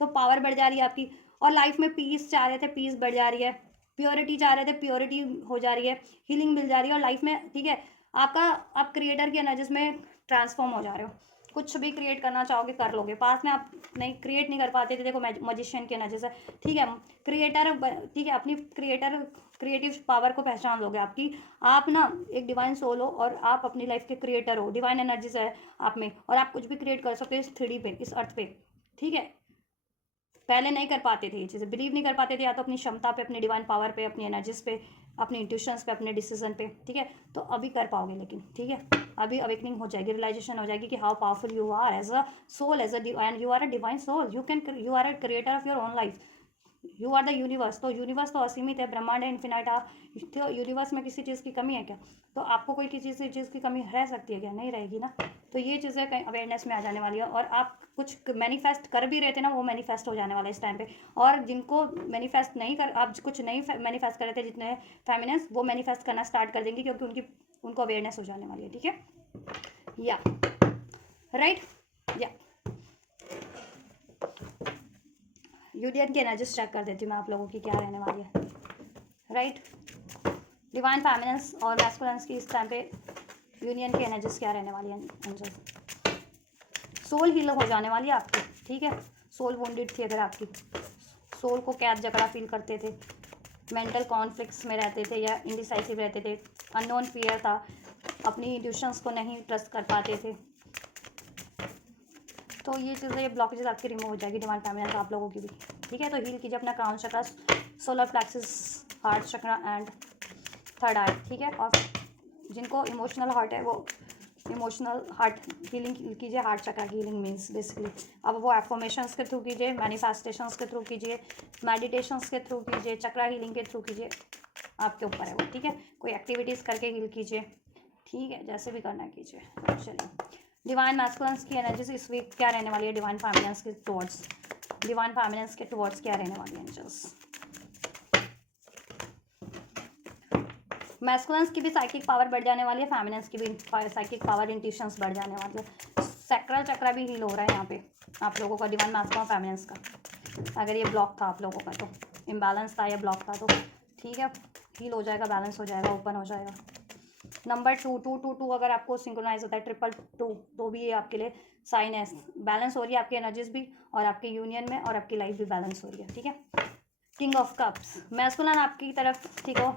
तो पावर बढ़ जा रही है आपकी। और लाइफ में पीस चाह रहे थे, पीस बढ़ जा रही है, प्योरिटी चाह रहे थे, प्योरिटी हो जा रही है, हीलिंग मिल जा रही है, और लाइफ में, ठीक है, आपका, आप क्रिएटर की एनर्जीज में ट्रांसफॉर्म हो जा रहे हो, कुछ भी क्रिएट करना चाहोगे कर लोगे। पास में आप नहीं क्रिएट नहीं कर पाते थे, देखो मजिशियन की एनर्जी से, ठीक है, क्रिएटर, ठीक है, अपनी क्रिएटिव पावर को पहचान लोगे आपकी, आप ना एक डिवाइन सोल हो और आप अपनी लाइफ के क्रिएटर हो, डिवाइन एनर्जीज है आप में, और आप कुछ भी क्रिएट कर सकते हो इस 3D पे, इस अर्थ पे, ठीक है। पहले नहीं कर पाते थे ये चीज़ें, बिलीव नहीं कर पाते थे, या तो अपनी क्षमता पे, अपनी डिवाइन पावर पे, अपनी एनर्जीज पे, अपनी इंट्यूशंस पे, अपने डिसीजन पे, ठीक है। तो अभी कर पाओगे, लेकिन ठीक है, अभी अवेकनिंग हो जाएगी, रियलाइजेशन हो जाएगी कि how powerful you are as a soul, as a and you are a divine soul, you are a creator of your own life, you are the universe. तो यूनिवर्स तो असीमित है, ब्रह्मांड है, इन्फिनाइट है, तो यूनिवर्स में किसी चीज़ की कमी है क्या, तो आपको कोई किसी चीज़ की कमी रह सकती है क्या, नहीं रहेगी ना। तो ये चीज़ें कहीं अवेयरनेस में आ जाने वाली है, और आप कुछ मैनिफेस्ट कर भी रहे थे ना, वो मैनिफेस्ट हो जाने वाला है इस टाइम पे। और जिनको मैनिफेस्ट नहीं कर, आप कुछ नहीं मैनिफेस्ट कर रहे थे जितने फेमिनिस्ट, वो मैनिफेस्ट करना स्टार्ट कर देंगे, क्योंकि उनको अवेयरनेस हो जाने वाली है, ठीक है, या राइट, या यूनियन की एनर्जीज चेक कर देती हूँ मैं आप लोगों की क्या रहने वाली है, राइट। डिवाइन फेमिनिन्स और मैस्कुलिन्स की इस टाइम पे यूनियन की एनर्जीज क्या रहने वाली है एंजल्स। सोल हील हो जाने वाली है आपकी, ठीक है। सोल वुंडेड थी अगर आपकी, सोल को कैद जकड़ा फील करते थे, मेंटल कॉन्फ्लिक्ट्स में रहते थे, या इंडिसाइसिव रहते थे, अननोन फियर था, अपनी इंट्यूशंस को नहीं ट्रस्ट कर पाते थे, तो ये चीज़ें, ये ब्लॉकेजेस आपकी रिमूव हो जाएगी, डिवाइन फेमिनिन्स आप लोगों की भी, ठीक है। तो हील कीजिए अपना crown chakra, solar plexus, heart chakra and third eye, ठीक है। और जिनको इमोशनल हार्ट है वो इमोशनल हार्ट हीलिंग कीजिए, हार्ट चक्रा की हीलिंग मीन्स बेसिकली, अब वो एफर्मेशंस के थ्रू कीजिए, मैनिफेस्टेशंस के थ्रू कीजिए, मेडिटेशंस के थ्रू कीजिए, चक्रा हीलिंग के थ्रू कीजिए, आपके ऊपर है वो, ठीक है। कोई एक्टिविटीज़ करके हील कीजिए, ठीक है, जैसे भी करना कीजिए। चलिए, डिवाइन मैस्कुलिन्स की एनर्जीज इस वीक क्या रहने वाली है डिवाइन फेमिनिन्स के टुवर्ड्स, डिवाइन फेमिनिन्स के टुवर्ड्स क्या रहने वाली है एंजल्स। मैस्कुलिन्स की भी साइकिक पावर बढ़ जाने वाली है, फेमिनिन्स की भी साइकिक पावर, इंट्यूशंस बढ़ जाने वाली है। सैक्रल चक्रा भी हील हो रहा है यहाँ पे आप लोगों का, डिवाइन मैस्कुलिन फेमिनिन्स का। अगर ये ब्लॉक था आप लोगों का तो, इम्बैलेंस था या ब्लॉक था तो ठीक है, हील हो जाएगा, बैलेंस हो जाएगा, ओपन हो जाएगा। नंबर 2 अगर आपको सिंक्रोनाइज होता है 2 तो भी ये आपके लिए साइन है, बैलेंस हो रही है आपकी एनर्जीज भी, और आपके यूनियन में और आपकी लाइफ भी बैलेंस हो रही है। ठीक है, किंग ऑफ कप्स मैस्कुलिन आपकी तरफ, ठीक हो,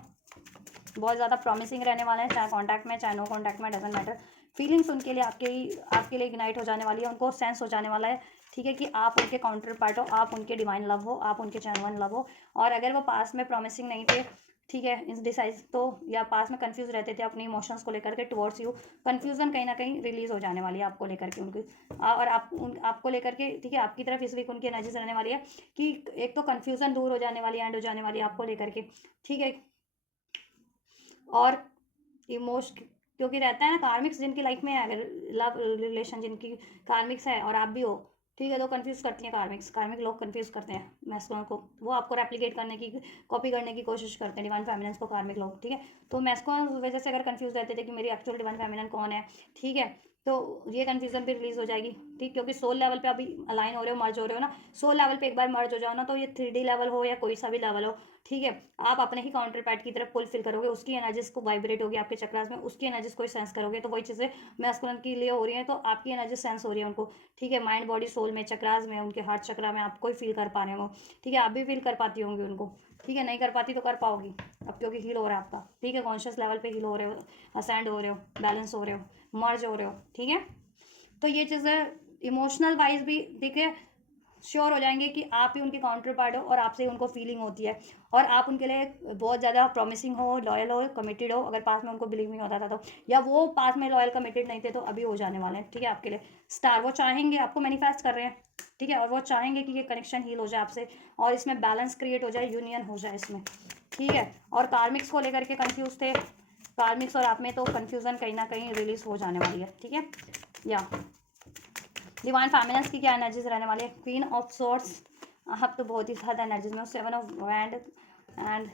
बहुत ज़्यादा प्रॉमिसिंग रहने वाला है, चाहे कॉन्टैक्ट में चाहे नो कॉन्टैक्ट में, डजेंट मैटर। फीलिंग्स उनके लिए आपके लिए इग्नाइट हो जाने वाली है, उनको सेंस हो जाने वाला है, ठीक है, कि आप उनके काउंटर पार्ट हो, आप उनके डिवाइन लव हो, आप उनके जेन्युइन लव हो। और अगर वो पास में प्रॉमिसिंग नहीं थे, ठीक है, इनडिसाइज तो, या पास में कंफ्यूज रहते थे अपने इमोशंस को लेकर के टुवर्ड्स यू, कंफ्यूजन कहीं ना कहीं रिलीज हो जाने वाली है आपको लेकर के उनकी, और आपको लेकर के, ठीक है, आपकी तरफ इस वीक उनकी एनर्जीज रहने वाली है कि एक तो कंफ्यूजन दूर हो जाने वाली है, एंड हो जाने वाली है आपको लेकर के, ठीक है। और इमोशन क्योंकि रहता है ना, कार्मिक्स जिनकी लाइफ में है, अगर लव रिलेशन जिनकी कार्मिक्स है और आप भी हो, ठीक है, तो कंफ्यूज करती हैं कार्मिक लोग कंफ्यूज करते हैं मैस्कुलिन को, वो आपको रेप्लिकेट करने की, कॉपी करने की कोशिश करते हैं डिवाइन फेमिनिन्स को कार्मिक लोग, ठीक है। तो मैस्कुलिन वजह से अगर कंफ्यूज रहते थे कि मेरी एक्चुअल डिवाइन फेमिनिन कौन है, ठीक है, तो ये कंफ्यूजन भी रिलीज हो जाएगी, ठीक, क्योंकि सोल लेवल पे अभी अलाइन हो रहे हो, मर्ज हो रहे हो ना, सोल लेवल पे एक बार मर्ज हो जाओ ना, तो ये 3D लेवल हो या कोई सा भी लेवल हो, ठीक है, आप अपने ही काउंटर पार्ट की तरफ फुलफिल करोगे, उसकी एनर्जीज को वाइब्रेट होगी आपके चक्रास में, उसकी एनर्जीज को सेंस करोगे, तो वही चीज़ें मैस्कुलिन के लिए हो रही हैं, तो आपकी एनर्जी सेंस हो रही है उनको, ठीक है, माइंड बॉडी सोल में, चक्रास में, उनके हार्ट चक्रा में आपको ही फील कर पा रहे हो, ठीक है, आप भी फील कर पाती होंगी उनको, ठीक है, नहीं कर पाती तो कर पाओगी अब, क्योंकि हील हो रहा है आपका, ठीक है, कॉन्शियस लेवल पे हील हो रहे हो, असेंड हो रहे हो, बैलेंस हो रहे हो, मर्ज हो रहे हो, ठीक है। तो ये चीज़ें इमोशनल वाइज भी, देखिए, श्योर हो जाएंगे कि आप ही उनके काउंटर पार्ट हो, और आपसे उनको फीलिंग होती है, और आप उनके लिए बहुत ज़्यादा प्रॉमिसिंग हो, लॉयल हो, कमिटेड हो, अगर पास में उनको बिलीव नहीं होता था तो, या वो पास में लॉयल कमिटेड नहीं थे तो अभी हो जाने वाले हैं, ठीक है, आपके लिए स्टार, वो चाहेंगे, आपको मैनिफेस्ट कर रहे हैं, ठीक है, और वो चाहेंगे कि ये कनेक्शन हील हो जाए आपसे, और इसमें बैलेंस क्रिएट हो जाए, यूनियन हो जाए इसमें, ठीक है। और कार्मिक्स को लेकर के कंफ्यूज थे, कार्मिक्स और आप में तो कन्फ्यूज़न कहीं ना कहीं रिलीज हो जाने वाली है, ठीक है। या डिवाइन फेमिनिन्स की क्या एनर्जीज रहने वाली है, क्वीन ऑफ सोर्ड्स, अब तो बहुत ही ज़्यादा एनर्जीज में, 7 of wand and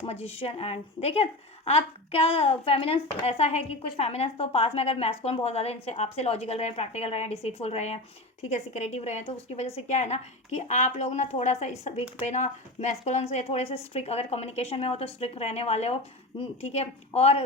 magician, and देखिए आप क्या, फेमिनिन्स ऐसा है कि कुछ फेमिनिन्स तो पास में अगर मैस्कुलिन बहुत ज़्यादा इनसे आपसे लॉजिकल रहे हैं, प्रैक्टिकल रहे हैं, डिसीटफुल रहे हैं, ठीक है, सिक्रेटिव रहे हैं, तो उसकी वजह से क्या है ना कि आप लोग ना थोड़ा सा इस वीक पे ना मैस्कुलिन से थोड़े से स्ट्रिक्ट, अगर कम्युनिकेशन में हो तो स्ट्रिक्ट रहने वाले हो, ठीक है, और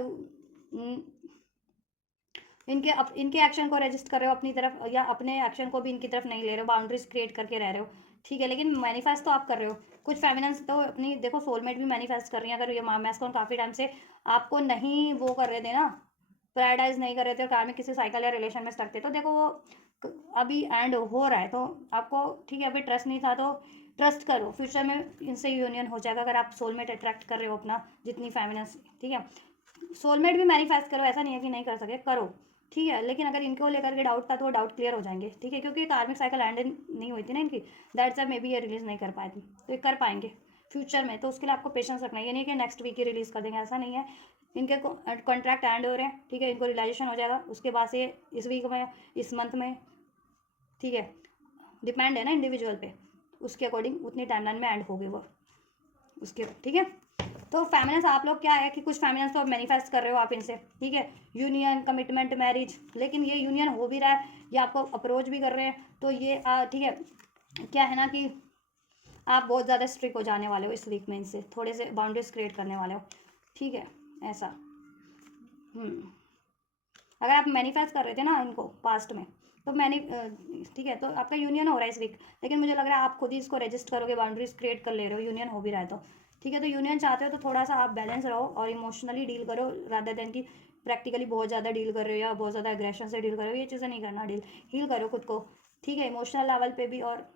इनके एक्शन को रजिस्ट कर रहे हो अपनी तरफ, या अपने एक्शन को भी इनकी तरफ नहीं ले रहे हो, बाउंड्रीज क्रिएट करके रह रहे हो, ठीक है, लेकिन मैनिफेस्ट तो आप कर रहे हो। कुछ फेमिनिन्स तो अपनी, देखो, सोलमेट भी मैनिफेस्ट कर रही हैं, अगर ये मैस्कुलिन काफ़ी टाइम से आपको नहीं वो कर रहे थे ना, प्रायोरिटाइज नहीं कर रहे थे, और कार में किसी साइकिल या रिलेशन में स्टक थे, तो देखो वो अभी एंड हो रहा है, तो आपको, ठीक है, अभी ट्रस्ट नहीं था तो ट्रस्ट करो, फ्यूचर में इनसे यूनियन हो जाएगा, अगर आप सोलमेट अट्रैक्ट कर रहे हो अपना, जितनी फेमिनिन्स, ठीक है, सोलमेट भी मैनिफेस्ट करो, ऐसा नहीं है कि नहीं कर सके, करो, ठीक है, लेकिन अगर इनको लेकर के डाउट था तो वो डाउट क्लियर हो जाएंगे, ठीक है, क्योंकि कार्मिक साइकिल एंड नहीं हुई थी ना इनकी, दैट्स मे बी ये रिलीज नहीं कर पाए थे, तो ये कर पाएंगे फ्यूचर में, तो उसके लिए आपको पेशेंस रखना है, ये नहीं कि नेक्स्ट वीक ही रिलीज कर देंगे, ऐसा नहीं है, इनके कॉन्ट्रैक्ट एंड हो रहे हैं, ठीक है, इनको रियलाइजेशन हो जाएगा, उसके बाद से इस वीक में, इस मंथ में, ठीक है, डिपेंड है ना इंडिविजुअल पे, उसके अकॉर्डिंग उतनी टाइमलाइन में एंड होगी वो उसके, ठीक है। तो फेमिनिन्स आप लोग क्या है कि कुछ फेमिनिन्स तो मैनिफेस्ट कर रहे हो आप इनसे, ठीक है, यूनियन, कमिटमेंट, मैरिज, लेकिन ये यूनियन हो भी रहा है, ये आपको अप्रोच भी कर रहे हैं, तो ये ठीक है, क्या है ना कि आप बहुत ज़्यादा स्ट्रिक्ट हो जाने वाले हो इस वीक में, इनसे थोड़े से बाउंड्रीज क्रिएट करने वाले हो, ठीक है, ऐसा। अगर आप मैनिफेस्ट कर रहे थे ना इनको पास्ट में, तो मैंने, ठीक है, तो आपका यूनियन हो रहा है इस वीक, लेकिन मुझे लग रहा है आप खुद ही इसको रजिस्ट करोगे, बाउंड्रीज क्रिएट कर ले रहे हो, यूनियन हो भी रहा है तो, ठीक है, तो यूनियन चाहते हो तो थोड़ा सा आप बैलेंस रहो और इमोशनली डील करो, रादर देन कि प्रैक्टिकली बहुत ज़्यादा डील कर रहे हो या बहुत ज़्यादा एग्रेशन से डील कर रहे हो, ये चीज़ें नहीं करना, हील करो खुद को, ठीक है, इमोशनल लेवल पे भी, और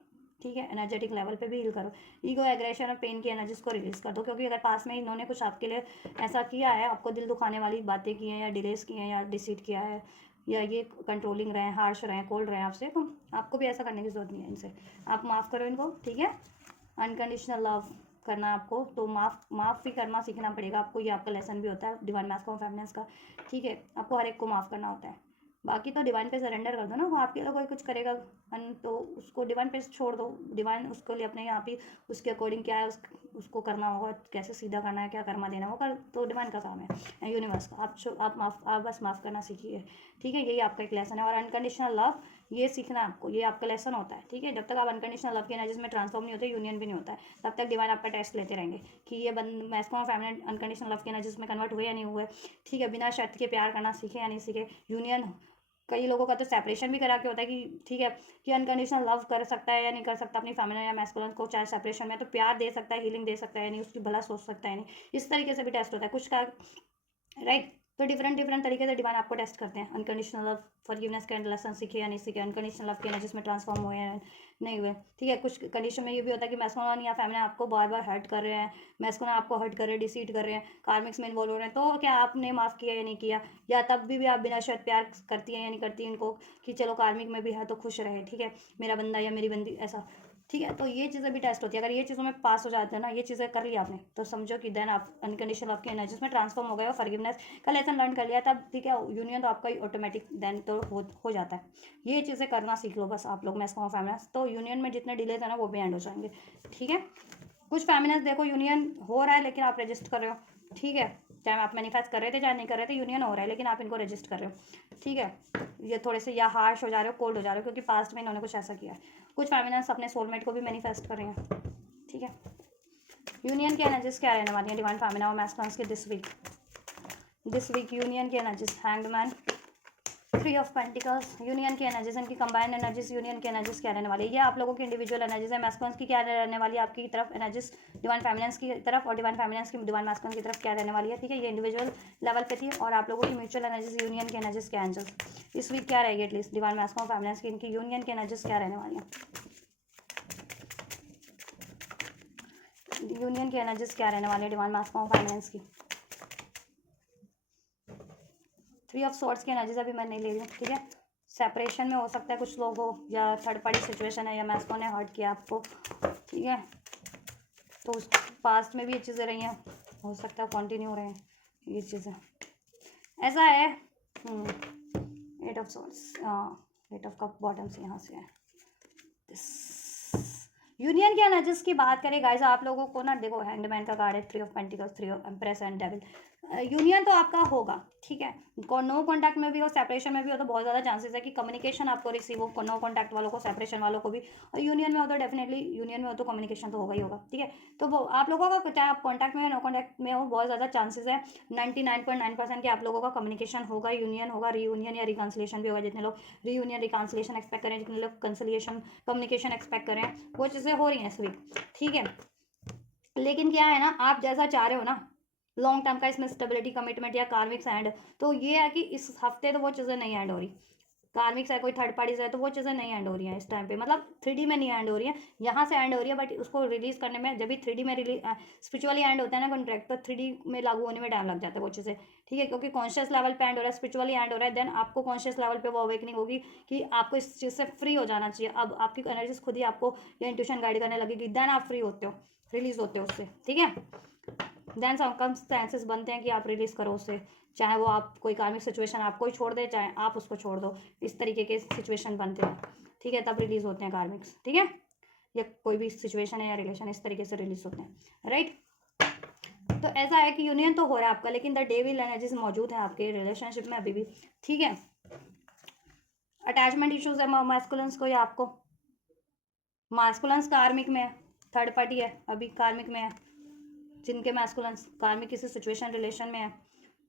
ठीक है, एनर्जेटिक लेवल पे भी हील करो, ईगो, एग्रेशन और पेन की एनर्जीज को रिलीज कर दो, क्योंकि अगर पास में इन्होंने कुछ आपके लिए ऐसा किया है, आपको दिल दुखाने वाली बातें की हैं, या डिलेस किए हैं, या डिसीट किया है, या ये कंट्रोलिंग रहे हैं, हार्श रहे हैं, कोल्ड रहे हैं आपसे, तो आपको भी ऐसा करने की जरूरत नहीं है इनसे, आप माफ़ करो इनको, ठीक है, अनकंडीशनल लव, करना आपको, तो माफ़ भी करना सीखना पड़ेगा आपको। ये आपका लेसन भी होता है डिवाइन मैस्कुलिन फेमिनिन का, ठीक है। आपको हर एक को माफ़ करना होता है, बाकी तो डिवाइन पे सरेंडर कर दो ना, वो आपके लिए कोई कुछ करेगा तो उसको डिवाइन पे छोड़ दो। डिवाइन उसको लिए अपने यहाँ पे उसके अकॉर्डिंग क्या है उसको करना होगा, कैसे सीधा करना है, क्या कर्मा देना होगा, तो डिवाइन का काम है, यूनिवर्स का। आप बस माफ़ करना सीखिए, ठीक है। यही आपका एक लेसन है। और अनकंडीशनल लव ये सीखना है आपको, ये आपका लेसन होता है, ठीक है। जब तक आप अनकंडीशनल लव की एनर्जीज में ट्रांसफॉर्म नहीं होते, यूनियन भी नहीं होता है, तब तक डिवाइन आपका टेस्ट लेते रहेंगे कि ये मैस्कुलिन फेमिनिन अनकंडीशनल लव की एनर्जीज में कन्वर्ट हुए या नहीं हुए, ठीक है। बिना शर्त के प्यार करना सीखे या नहीं सीखे, यूनियन। कई लोगों का तो सेपरेशन भी करा के होता है कि ठीक है कि अनकंडीशनल लव कर सकता है या नहीं कर सकता अपनी फेमिनिन या मैस्कुलिन को, चाहे सेपरेशन में, तो प्यार दे सकता है, हीलिंग दे सकता है नहीं, उसकी भला सोच सकता है नहीं, इस तरीके से भी टेस्ट होता है कुछ का, राइट। तो डिफरेंट तरीके से डिवाइन आपको टेस्ट करते हैं। अनकंडीशनल लव फॉरगिवनेस का लेसन सीखे या नहीं सीखे, अनकंडीशनल लव के एनर्जीज में ट्रांसफॉर्म हुए या नहीं हुए, ठीक है। कुछ कंडीशन में ये भी होता है कि मैस्कुलिन या फेमिनिन आपको बार बार हर्ट कर रहे हैं, मैस्कुलिन आपको हर्ट कर रहे हैं, डिसीट कर रहे हैं, कार्मिक्स में इन्वॉल्व हो रहे हैं, तो क्या आपने माफ़ किया या नहीं किया, या तब भी आप बिना शर्त प्यार करती हैं या नहीं करती इनको कि चलो कार्मिक में भी है तो खुश रहे, ठीक है, मेरा बंदा या मेरी बंदी, ऐसा, ठीक है। तो ये चीज़ें भी टेस्ट होती है। अगर ये चीज़ों में पास हो जाते हैं ना, ये चीज़ें कर लिया आपने, तो समझो कि देन आप अनकंडीशनल आपकी एनर्जीज में ट्रांसफॉर्म हो गए और फॉरगिवनेस का लेसन लर्न कर लिया तब, ठीक है। यूनियन तो आपका ऑटोमेटिक देन तो हो जाता है। ये चीज़ें करना सीख लो बस आप लोग मैस्कुलिन फेमिनिन, तो यूनियन में जितने डिलेज है ना वो भी एंड हो जाएंगे, ठीक है। कुछ फेमिनिन देखो यूनियन हो रहा है लेकिन आप रजिस्ट कर रहे हो, ठीक है। चाहे आप मैनिफेस्ट कर रहे थे चाहे नहीं कर रहे थे, यूनियन हो रहा है लेकिन आप इनको रजिस्ट कर रहे हो, ठीक है। ये थोड़े से या हार्श हो जा रहे हो, कोल्ड हो जा रहे हो, क्योंकि पास्ट में इन्होंने कुछ ऐसा किया है। कुछ फेमिनिन्स अपने सोलमेट को भी मैनिफेस्ट कर रहे हैं, ठीक है। यूनियन की एनर्जीज क्या रहने वाली है डिवाइन फेमिनिन और मैस्कुलिन की दिस वीक यूनियन की energies, hanged man, 3 of pentacles, union की एनर्जीज, इनकी कंबाइंड एनर्जीज, यूनियन की एनर्जीज क्या रहने वाली है। ये आप लोगों की इंडिविजुअल एनर्जीज है। मैस्कुलिन की क्या रहने वाली है आपकी तरफ एनर्जीज डिवाइन फेमिनिन की तरफ, और डिवाइन फेमिनिन की डिवाइन मैस्कुलिन की तरफ क्या रहने वाली है, ठीक है। ये इंडिविजुअल लेवल पे थी। और आप लोगों की म्यूचुअल एनर्जीज, यूनियन की एनर्जीज क्या एंजल्स इस वीक क्या रहेगी, एटलीस्ट डिवाइन मैस्कुलिन फेमिनिन की इनकी यूनियन की एनर्जीज क्या रहने वाली है, यूनियन की एनर्जीज क्या रहने वाली है डिवाइन मैस्कुलिन फेमिनिन की। 3 ऑफ स्वॉर्ड्स की एनर्जीज अभी मैं नहीं ले रही हूँ, ठीक है। सेपरेशन में हो सकता है कुछ लोग हो, या थर्ड पार्टी सिचुएशन है, या मैस्कुलिन ने हर्ट किया आपको, ठीक है। तो उस पास्ट में भी ये चीज़ें रही हैं, हो सकता है कंटिन्यू रहे ये चीज़ें, ऐसा है। 8 of swords, 8 of cup bottom से यहाँ से है। यूनियन की एनर्जीज की बात करें गाइस, आप लोगों को ना देखो हैंडमैन का कार्ड है, 3 of pentacles, 3 of empress and devil. Union तो आपका होगा, ठीक है। नो कॉन्टैक्ट में भी हो, सेपरेशन में भी हो, तो बहुत ज़्यादा चांसेस है कि कम्युनिकेशन आपको रिसीव हो, नो कॉन्टैक्ट वालों को, सेपरेशन वालों को भी। और यूनियन में हो तो डेफिनेटली यूनियन में हो तो कम्युनिकेशन तो होगा ही होगा, ठीक है। तो वो आप लोगों का चाहे आप कॉन्टैक्ट में हो नो कॉन्टैक्ट में हो, बहुत ज़्यादा चांसेस है 99.9% कि आप लोगों का कम्युनिकेशन होगा, यूनियन होगा, रीयूनियन या रिकॉन्सिलेशन भी होगा। जितने लोग रीयूनियन रिकॉन्सिलेशन एक्सपेक्ट करें, जितने लोग कंसिलिएशन कम्युनिकेशन एक्सपेक्ट करें, वो चीज़ें हो रही हैं इस वीक, ठीक है। लेकिन क्या है ना, आप जैसा चाह रहे हो ना लॉन्ग टर्म का इसमें स्टेबिलिटी, कमिटमेंट या कार्मिक्स एंड, तो ये है कि इस हफ्ते तो वो चीज़ें नहीं एंड हो रही। कार्मिक्स है, कोई थर्ड पार्टीज है, तो वो चीज़ें नहीं एंड हो रही हैं इस टाइम पे, मतलब 3D में नहीं एंड हो रही है, यहाँ से एंड हो रही है, बट उसको रिलीज करने में जब भी 3D में रिलीज स्पिरिचुअली एंड होता है ना कॉन्ट्रैक्ट, तो 3D में लागू होने में टाइम लग जाता है वो चीज़ें, ठीक है। क्योंकि कॉन्शियस लेवल पे एंड हो रहा है, स्पिरिचुअली एंड हो रहा है, देन आपको कॉन्शियस लेवल पे वो अवेकनिंग होगी कि आपको इस चीज़ से फ्री हो जाना चाहिए। अब आपकी एनर्जीज खुद ही आपको ये इंट्यूशन गाइड करने लगेगी, देन आप फ्री होते हो, रिलीज होते हो उससे, ठीक है। देन सर्कमस्टेंसेस बनते हैं कि आप रिलीज करो उससे, चाहे वो आप कोई कार्मिक सिचुएशन आपको ही छोड़ दे, चाहे आप उसको छोड़ दो, इस तरीके के सिचुएशन बनते हैं, ठीक है। तब रिलीज होते हैं कार्मिक्स, ठीक है। या कोई भी सिचुएशन है या रिलेशन इस तरीके से रिलीज होते हैं, राइट। तो ऐसा है कि यूनियन तो हो रहा है आपका, लेकिन द डेविल एनर्जीज मौजूद है आपके रिलेशनशिप में अभी भी, ठीक है। अटैचमेंट इश्यूज है मैस्कुलिन्स को या आपको, मास्कुलिन्स कार्मिक में है, थर्ड पार्टी है अभी कार्मिक में है, जिनके मैस्कुलिन्स कार्मिक किसी सिचुएशन रिलेशन में है,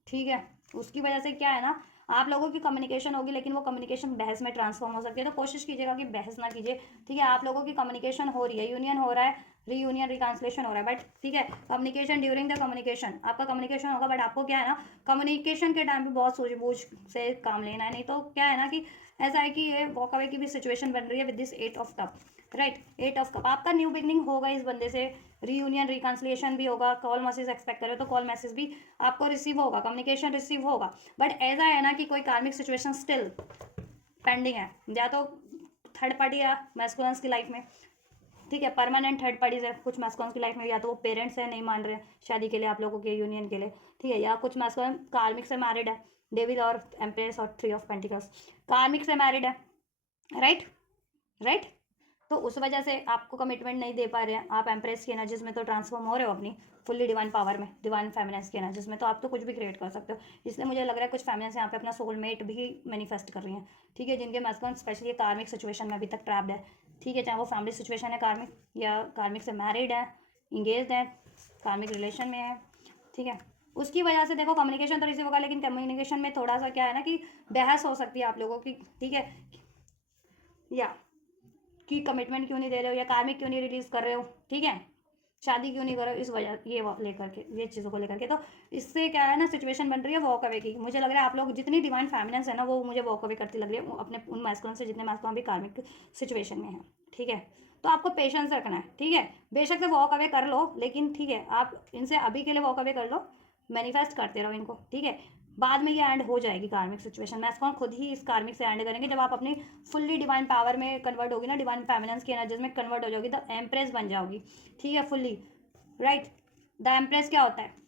ठीक है। उसकी वजह से क्या है ना, आप लोगों की कम्युनिकेशन होगी, लेकिन वो कम्युनिकेशन बहस में ट्रांसफॉर्म हो सकती है, तो कोशिश कीजिएगा कि बहस ना कीजिए, ठीक है। आप लोगों की कम्युनिकेशन हो रही है, यूनियन हो रहा है, रीयूनियन रिकांसलेशन हो रहा है, बट ठीक है कम्युनिकेशन ड्यूरिंग द कम्युनिकेशन आपका कम्युनिकेशन होगा, बट आपको क्या है ना कम्युनिकेशन के टाइम पे बहुत सूझबूझ से काम लेना है, नहीं तो क्या है ना कि ऐसा है कि ये वॉक अवे की भी सिचुएशन बन रही है with this 8 of cup, right. 8 of cup आपका न्यू बिगनिंग होगा इस बंदे से, रीयूनियन रिकॉन्सिलिएशन भी होगा, कॉल मैसेज एक्सपेक्ट करो तो कॉल मैसेज भी आपको रिसीव होगा, कम्युनिकेशन रिसीव होगा, बट ऐसा है ना कि कोई कार्मिक सिचुएशन स्टिल पेंडिंग है, या तो थर्ड पार्टी या मैस्कुलिन्स की लाइफ में, ठीक है। परमानेंट थर्ड पार्टीज है कुछ मैस्कॉन्स की लाइफ में, या तो वो पेरेंट्स है नहीं मान रहे हैं शादी के लिए आप लोगों के यूनियन के लिए, ठीक है, या कुछ मैस्कॉन कार्मिक से मैरिड है, डेविल और एम्प्रेस और 3 ऑफ पेंटिकल्स कार्मिक से मैरिड है, राइट राइट। तो उस वजह से आपको कमिटमेंट नहीं दे पा रहे हैं, आप एम्प्रेस की एनर्जीज में तो ट्रांसफॉर्म हो रहे हो अपनी फुल्ली डिवाइन पावर में, डिवाइन फेमिनेंस की एनर्जीज में, तो आप तो कुछ भी क्रिएट कर सकते हो। इसलिए मुझे लग रहा है कुछ फेमिनेंस यहाँ पे अपना सोलमेट भी मैनिफेस्ट कर रही हैं, ठीक है, जिनके मैस्कुलिन स्पेशली कार्मिक सिचुएशन में अभी तक ट्रैप्ड है, ठीक है, चाहे वो फैमिली सिचुएशन है कार्मिक, या कार्मिक से मैरिड है, इंगेज्ड है, कार्मिक रिलेशन में है, ठीक है। उसकी वजह से देखो कम्युनिकेशन तो रिसीव होगा, लेकिन कम्युनिकेशन में थोड़ा सा क्या है ना कि बहस हो सकती है आप लोगों की, ठीक है, या कि कमिटमेंट क्यों नहीं दे रहे हो, या कार्मिक क्यों नहीं रिलीज कर रहे हो, ठीक है, शादी क्यों नहीं कर रहे हो, इस वजह ये लेकर के, ये चीज़ों को लेकर के, तो इससे क्या है ना सिचुएशन बन रही है वॉक अवे की। मुझे लग रहा है आप लोग जितनी डिवाइन फेमिनेंस है ना वो मुझे वॉक अवे करती लग रही है अपने उन मैस्कुलिन से जितने मैस्कुलिन भी कार्मिक सिचुएशन में है, ठीक है। तो आपको पेशेंस रखना है, ठीक है, बेशक से वॉक अवे कर लो, लेकिन ठीक है आप इनसे अभी के लिए वॉक अवे कर लो, मैनिफेस्ट करते रहो इनको, ठीक है। बाद में ये एंड हो जाएगी कार्मिक सिचुएशन, मैस्कुलिन खुद ही इस कार्मिक से एंड करेंगे जब आप अपनी फुल्ली डिवाइन पावर में कन्वर्ट होगी ना, डिवाइन फेमिनेंस की एनर्जीज में कन्वर्ट हो जाओगी, तो एम्प्रेस बन जाओगी, ठीक है, फुल्ली, राइट। द एम्प्रेस क्या होता है,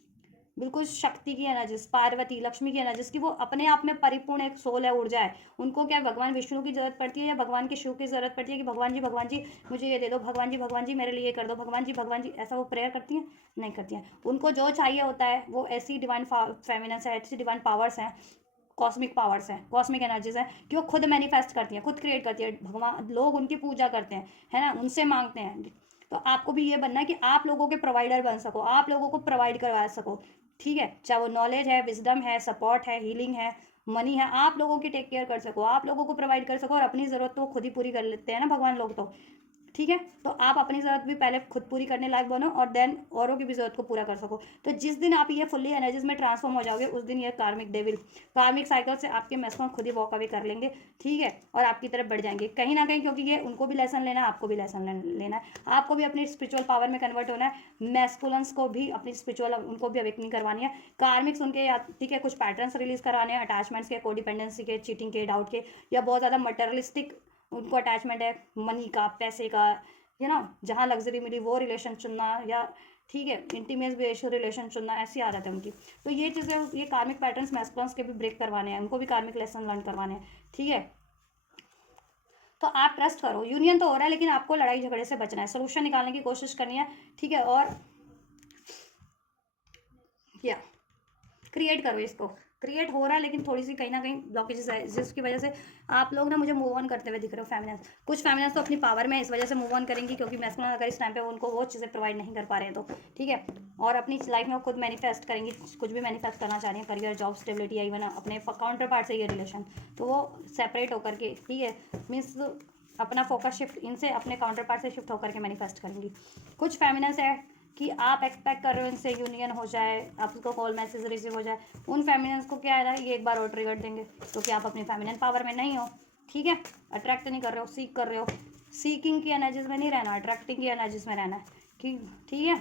बिल्कुल शक्ति की एनर्जीज, पार्वती लक्ष्मी की एनर्जीज की वो अपने आप में परिपूर्ण एक सोल है, ऊर्जा है। उनको क्या भगवान विष्णु की जरूरत पड़ती है या भगवान के शिव की जरूरत पड़ती है कि भगवान जी मुझे ये दे दो, भगवान जी मेरे लिए ये कर दो, भगवान जी, ऐसा वो प्रेयर करती हैं? नहीं करती हैं। उनको जो चाहिए होता है वो ऐसी डिवाइन फेमिनेंस है, ऐसी डिवाइन पावर्स हैं, कॉस्मिक पावर्स हैं, कॉस्मिक एनर्जीज हैं कि वो खुद मैनिफेस्ट करती हैं, खुद क्रिएट करती है। भगवान लोग उनकी पूजा करते हैं, है ना, उनसे मांगते हैं। तो आपको भी ये बनना है कि आप लोगों के प्रोवाइडर बन सको, आप लोगों को प्रोवाइड करवा सको, ठीक है, चाहे वो नॉलेज है, विजडम है, सपोर्ट है, हीलिंग है, मनी है, आप लोगों की टेक केयर कर सको, आप लोगों को प्रोवाइड कर सको, और अपनी ज़रूरत तो खुद ही पूरी कर लेते हैं ना भगवान लोग तो, ठीक है। तो आप अपनी ज़रूरत भी पहले खुद पूरी करने लायक बनो और देन औरों की भी ज़रूरत को पूरा कर सको। तो जिस दिन आप ये फुल्ली एनर्जीज में ट्रांसफॉर्म हो जाओगे उस दिन ये कार्मिक डेविल कार्मिक साइकिल से आपके मैस्कुलिन खुद ही वॉक अवे कर लेंगे, ठीक है, और आपकी तरफ बढ़ जाएंगे कहीं ना कहीं, क्योंकि ये उनको भी लेसन लेना है, आपको भी लेसन लेना है, आपको भी अपनी स्पिरिचुअल पावर में कन्वर्ट होना है, मैस्कुलिन्स को भी अपनी स्पिरिचुअल उनको भी अवेकनिंग करवानी है, कार्मिक्स उनके, ठीक है, कुछ पैटर्न्स रिलीज कराने हैं, अटैचमेंट्स के, कोडिपेंडेंसी के, चीटिंग के, डाउट के, या बहुत ज़्यादा मटेरियलिस्टिक उनको अटैचमेंट है, मनी का, पैसे का, है ना, जहाँ लग्जरी मिली वो रिलेशन चुनना, या ठीक है इंटीमेट बेस्ड रिलेशन चुनना, ऐसी आदत है उनकी। तो ये चीज़ें, ये कार्मिक पैटर्न्स मैस्कुलिन्स के भी ब्रेक करवाने हैं, उनको भी कार्मिक लेसन लर्न करवाने हैं, ठीक है। तो आप ट्रस्ट करो, यूनियन तो हो रहा है लेकिन आपको लड़ाई झगड़े से बचना है, सोल्यूशन निकालने की कोशिश करनी है, ठीक है, और क्या क्रिएट करो, इसको क्रिएट हो रहा है लेकिन थोड़ी सी कहीं ना कहीं ब्लॉकेजेस है, जिसकी वजह से आप लोग ना मुझे मूव ऑन करते हुए दिख रहे हो फेमिनेंस। कुछ फेमिनेंस तो अपनी पावर में इस वजह से मूव ऑन करेंगी क्योंकि मैस्कुलिन अगर इस टाइम पे उनको वो चीज़ें प्रोवाइड नहीं कर पा रहे हैं तो, ठीक है, और अपनी लाइफ में वो खुद मैनिफेस्ट करेंगी, कुछ भी मैनिफेस्ट करना चाह रही हैं, करियर, जॉब, स्टेबिलिटी, या इवन अपने काउंटर पार्ट से ये रिलेशन, तो वो सेपरेट होकर के, ठीक है, मीन्स अपना फोकस शिफ्ट इनसे अपने काउंटर पार्ट से शिफ्ट होकर के मैनिफेस्ट करेंगी। कुछ फेमिनेंस है कि आप एक्सपेक्ट कर रहे हो इनसे यूनियन हो जाए, आपको कॉल मैसेज रिसीव हो जाए, उन फेमिनेंस को क्या है ना ये एक बार और ट्रिगर देंगे क्योंकि आप अपनी फेमिनिन पावर में नहीं हो, ठीक है, अट्रैक्ट नहीं कर रहे हो, सीक कर रहे हो, सीकिंग की एनर्जीज में नहीं रहना, अट्रैक्टिंग की एनर्जीज में रहना है, कि ठीक है।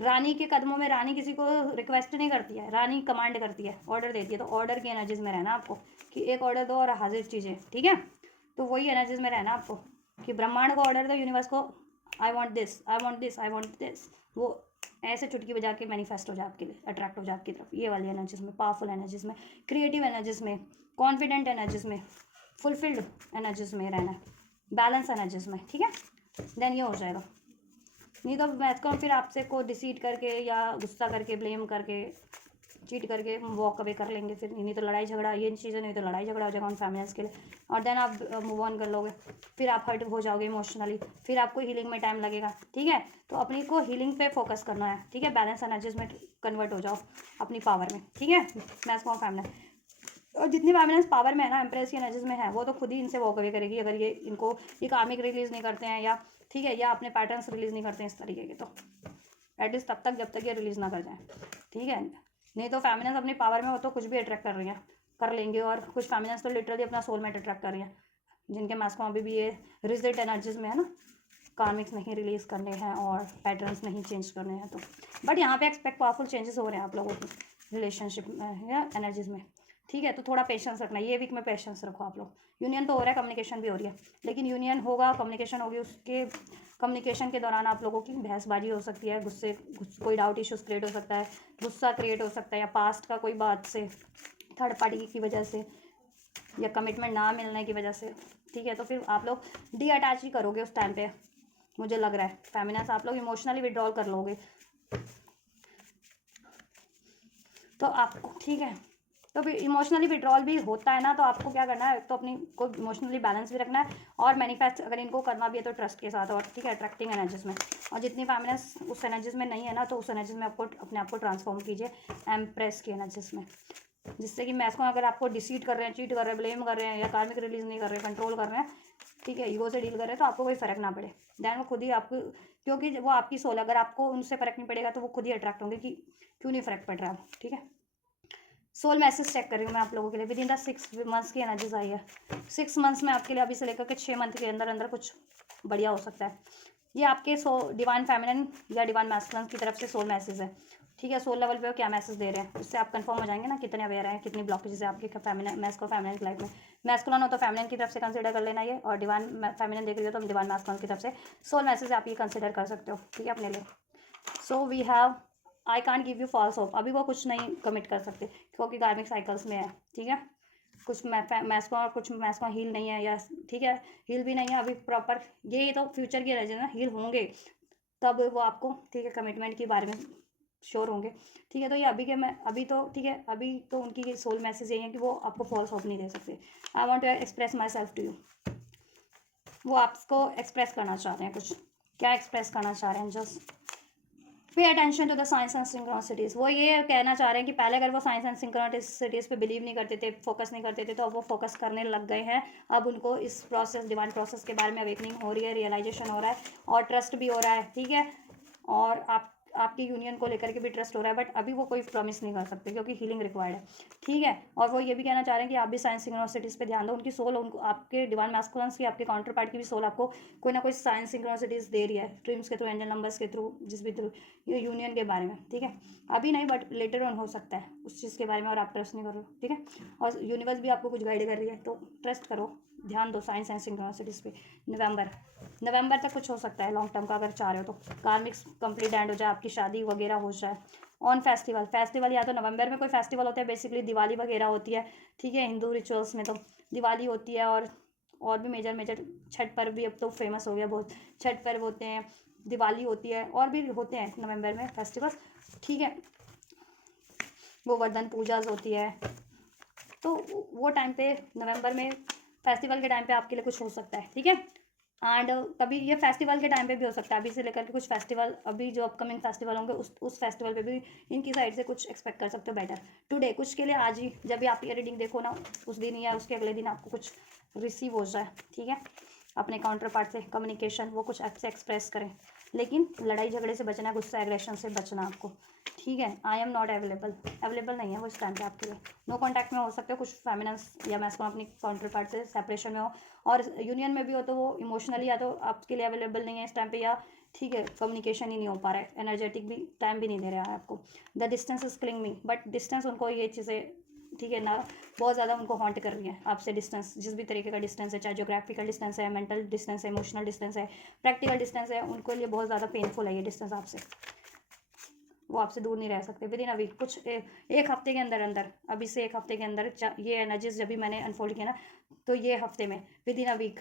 रानी के कदमों में रानी किसी को रिक्वेस्ट नहीं करती है, रानी कमांड करती है, ऑर्डर देती है, तो ऑर्डर की एनर्जीज में रहना आपको कि एक ऑर्डर दो और हाजिर चीज़ें, ठीक है, तो वही एनर्जीज में रहना आपको कि ब्रह्मांड को ऑर्डर दो, यूनिवर्स को I want this, I want this, I want this, वो ऐसे चुटकी बजा के मैनिफेस्ट हो जाए आपके लिए, अट्रैक्ट हो जाए आपकी तरफ, ये वाली एनर्जीज में, पावरफुल एनर्जीज में, क्रिएटिव एनर्जीज में, कॉन्फिडेंट एनर्जीज में, फुलफिल्ड एनर्जीज में रहना है, बैलेंस एनर्जीज में, ठीक है, देन ये हो जाएगा। नहीं तो मैथकॉम फिर आपसे को डिसीट करके या गुस्सा करके ब्लेम करके चीट करके वॉक अवे कर लेंगे, फिर नहीं तो लड़ाई झगड़ा, ये चीज़ें नहीं तो लड़ाई झगड़ा हो जाएगा उन फैमिलीज के लिए, और देन आप मूव ऑन कर लोगे, फिर आप हर्ट हो जाओगे इमोशनली, फिर आपको हीलिंग में टाइम लगेगा, ठीक है। तो अपनी को हीलिंग पे फोकस करना है, ठीक है, बैलेंस एनर्जीज में कन्वर्ट हो जाओ अपनी पावर में, ठीक है, मैथकॉम फैमिली। और जितनी फैमिलीज पावर में है ना, एम्प्रेस की एनर्जीज में है, वो तो खुद ही इनसे वॉक अवे करेगी अगर ये इनको ये कार्मिक रिलीज नहीं करते हैं, या ठीक है, या अपने पैटर्न्स रिलीज नहीं करते हैं इस तरीके के, तो एटलीस्ट तब तक जब तक ये रिलीज ना कर जाए, ठीक है। नहीं तो फेमिनेंस अपनी पावर में हो तो कुछ भी अट्रैक्ट कर रही हैं, कर लेंगे, और कुछ फेमिनेंस तो लिटरली अपना सोलमेट अट्रैक्ट कर रही हैं, जिनके मास्क में अभी भी ये रिजिड एनर्जीज में है ना, कार्मिक्स नहीं रिलीज करने हैं और पैटर्न्स नहीं चेंज करने हैं, तो बट यहाँ पे एक्सपेक्ट पावरफुल चेंजेस हो रहे हैं आप लोगों की रिलेशनशिप में या एनर्जीज में, ठीक है। तो थोड़ा पेशेंस रखना, ये वीक में पेशेंस रखो आप लोग। यूनियन तो हो रहा है, कम्युनिकेशन भी हो रही है, लेकिन यूनियन होगा, कम्युनिकेशन होगी, उसके कम्युनिकेशन के दौरान आप लोगों की बहसबाजी हो सकती है, कोई डाउट इश्यूज क्रिएट हो सकता है, गुस्सा क्रिएट हो सकता है, या पास्ट का कोई बात से, थर्ड पार्टी की वजह से, या कमिटमेंट ना मिलने की वजह से, ठीक है। तो फिर आप लोग डी अटैच ही करोगे उस टाइम पे, मुझे लग रहा है फेमिनिन्स, आप लोग इमोशनली विड्रॉल कर लोगे। तो आपको, ठीक है, तो फिर इमोशनली विड्रॉल भी होता है ना, तो आपको क्या करना है, तो अपनी को इमोशनली बैलेंस भी रखना है, और मैनिफेस्ट अगर इनको करना भी है तो ट्रस्ट के साथ, और ठीक है, अट्रैक्टिंग एनर्जीज में। और जितनी फेमिनिन्स उस एनर्जीज में नहीं है ना, तो उस एनर्जीज में आपको अपने आप को ट्रांसफॉर्म कीजिए एम्प्रेस की एनर्जीज में, जिससे कि मैस्को अगर आपको डिसीट कर रहे हैं, चीट कर रहे हैं, ब्लेम कर रहे हैं, या कार्मिक रिलीज नहीं कर रहे हैं, कंट्रोल कर रहे हैं, ठीक है, ईगो से डील कर रहे हैं, तो आपको कोई फर्क ना पड़े। दैन वो खुद ही आपको, क्योंकि वो आपकी सोल, अगर आपको उनसे फर्क नहीं पड़ेगा तो वो खुद ही अट्रैक्ट होंगे कि क्यों नहीं फर्क पड़ रहा है, ठीक है। सोल मैसेज चेक कर रही हूँ मैं आप लोगों के लिए। विद इन द 6 मंथ्स की एनर्जीज आई है। 6 मंथ्स में आपके लिए अभी से लेकर के 6 मंथ के अंदर अंदर कुछ बढ़िया हो सकता है। ये आपके डिवाइन फेमिनिन या डिवाइन मैस्कुलिन की तरफ से सोल मैसेज है, ठीक है। सोल लेवल पे वो क्या मैसेज दे रहे हैं, उससे आप कंफर्म हो जाएंगे ना कितने अवेयर हैं, कितनी ब्लॉकेजेस है आपके फेमिनिन की लाइफ में। मैस्कुलिन हो तो फेमिनिन की तरफ से कंसिडर कर लेना ये, और डिवाइन फेमिनिन देख रही हो तो डिवाइन मैस्कुलिन की तरफ से सोल मैसेज आप ये कंसिडर कर सकते हो, ठीक है, अपने लिए। So we have I can't give you false hope, अभी वो कुछ नहीं कमिट कर सकते क्योंकि कार्मिक साइकिल्स में है, ठीक है। कुछ मैस्को और कुछ मैस्को हील नहीं है, या ठीक है, हील भी नहीं है अभी प्रॉपर, ये तो फ्यूचर की रह ना, हील होंगे तब वो आपको, ठीक है, कमिटमेंट के बारे में श्योर होंगे, ठीक है। तो ये अभी के मैं अभी तो, ठीक है, अभी तो उनकी सोल मैसेज यही है कि वो आपको फॉल्स होप नहीं दे सकते। I want to express myself to you, वो आपको एक्सप्रेस करना चाह रहे हैं, कुछ क्या एक्सप्रेस करना चाह रहे हैं, just pay attention to the signs and synchronicities. वो ये कहना चाह रहे हैं कि पहले अगर वो साइंस एंड सिंक्रोनिसिटीज पे बिलीव नहीं करते थे, फोकस नहीं करते थे, तो अब वो फोकस करने लग गए हैं। अब उनको इस प्रोसेस, डिवाइन प्रोसेस के बारे में अवेकनिंग हो रही है, रियलाइजेशन हो रहा है, और ट्रस्ट भी हो रहा है, ठीक है। और आपकी यूनियन को लेकर के भी ट्रस्ट हो रहा है, बट अभी वो कोई प्रॉमिस नहीं कर सकते क्योंकि हीलिंग रिक्वायर्ड है, ठीक है। और वो ये भी कहना चाह रहे हैं कि आप भी साइंस सिंक्रोनिसिटीज पे ध्यान दो, उनकी सोल, उनको आपके डिवाइन मैस्कुलिन्स की, आपके काउंटर पार्ट की भी सोल आपको कोई ना कोई साइंस सिंक्रोनिसिटीज दे रही है, ड्रीम्स के थ्रू, एंजल नंबर्स के थ्रू, जिस भी थ्रू, ये यूनियन के बारे में, ठीक है। अभी नहीं बट लेटर ऑन हो सकता है उस चीज़ के बारे में, और आप ट्रस्ट नहीं कर रहे हो, ठीक है। और यूनिवर्स भी आपको कुछ गाइड कर रही है, तो ट्रस्ट करो, ध्यान दो साइंस एंड सिंक्रोनिसिटीज पे। नवंबर तक कुछ हो सकता है लॉन्ग टर्म का, अगर चाह रहे हो तो कार्मिक्स कंप्लीट एंड हो जाए, आपकी शादी वगैरह हो जाए। ऑन फेस्टिवल या तो नवंबर में कोई फेस्टिवल होता है, बेसिकली दिवाली वगैरह होती है, ठीक है। हिंदू रिचुअल्स में तो दिवाली होती है, और भी मेजर छठ पर्व भी अब तो फेमस हो गया बहुत, छठ पर्व होते हैं, दिवाली होती है, और भी होते हैं नवंबर में फेस्टिवल्स, ठीक है। गोवर्धन पूजाज होती है, तो वो टाइम पे नवंबर में फेस्टिवल के टाइम पे आपके लिए कुछ हो सकता है, ठीक है। एंड कभी ये फेस्टिवल के टाइम पे भी हो सकता है, अभी से लेकर के कुछ फेस्टिवल, अभी जो अपकमिंग फेस्टिवल होंगे उस फेस्टिवल पे भी इनकी साइड से कुछ एक्सपेक्ट कर सकते हो बेटर टुडे, कुछ के लिए आज ही, जब भी आप ये रीडिंग देखो ना, उस दिन या उसके अगले दिन आपको कुछ रिसीव हो जाए, ठीक है। अपने काउंटर पार्ट से कम्युनिकेशन, वो कुछ आपसे एक्सप्रेस करें, लेकिन लड़ाई झगड़े से बचना, गुस्सा एग्रेशन से बचना आपको, ठीक है। आई एम नॉट अवेलेबल नहीं है वो इस टाइम पे आपके लिए। नो कॉन्टैक्ट में हो सकते हो कुछ फेमिनिन्स या मैस्कुलिन अपनी काउंटर पार्ट से सेपरेशन में हो, और यूनियन में भी हो तो वो इमोशनली या तो आपके लिए अवेलेबल नहीं है इस टाइम पे, या ठीक है, कम्युनिकेशन ही नहीं हो पा रहा है, एनर्जेटिक भी टाइम भी नहीं दे रहा है आपको। The distance is killing me, but distance उनको ये चीज़ें, ठीक है ना, बहुत ज़्यादा उनको हॉन्ट कर रही है आपसे। डिस्टेंस, जिस भी तरीके का डिस्टेंस है, चाहे जोग्राफिकल डिस्टेंस है, मेंटल डिस्टेंस है, इमोशनल डिस्टेंस है, प्रैक्टिकल डिस्टेंस है, उनको लिए बहुत ज़्यादा पेनफुल है ये डिस्टेंस आपसे। वो आपसे दूर नहीं रह सकते। विद इन अभी कुछ एक हफ्ते के अंदर अंदर, अभी से एक हफ्ते के अंदर, ये एनर्जीज जब भी मैंने अनफोल्ड किया ना, तो ये हफ्ते में विद इन अ वीक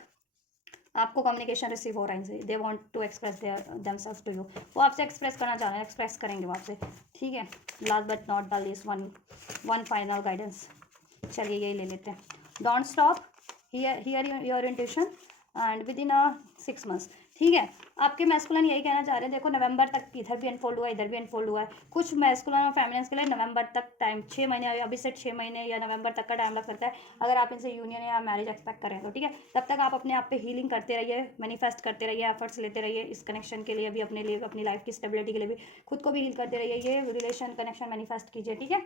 आपको कम्युनिकेशन रिसीव हो रहा है इनसे। They want to express themselves to you, वो आपसे एक्सप्रेस करना चाह रहे हैं, एक्सप्रेस करेंगे वो आपसे, ठीक है। Last but not the least, one final guidance, चलिए यही ले लेते हैं। Don't stop here your intuition and with in 6 months, ठीक है। आपके मैस्कुलिन यही कहना चाह रहे हैं, देखो नवंबर तक इधर भी अनफोल्ड हुआ है, इधर भी अनफोल्ड हुआ है। कुछ मैस्कुलिन और फेमिनिन्स के लिए नवंबर तक टाइम, 6 महीने, अभी से 6 महीने या नवंबर तक का टाइम लग सकता है, अगर आप इनसे यूनियन या मैरिज एक्सपेक्ट करें तो, ठीक है। तब तक आप अपने आप पे हीलिंग करते रहिए, मैनिफेस्ट करते रहिए, एफर्ट्स लेते रहिए इस कनेक्शन के लिए भी, अपने लिए, अपनी लाइफ की स्टेबिलिटी के लिए भी, खुद को भी हील करते रहिए, ये रिलेशन कनेक्शन मैनिफेस्ट कीजिए, ठीक है।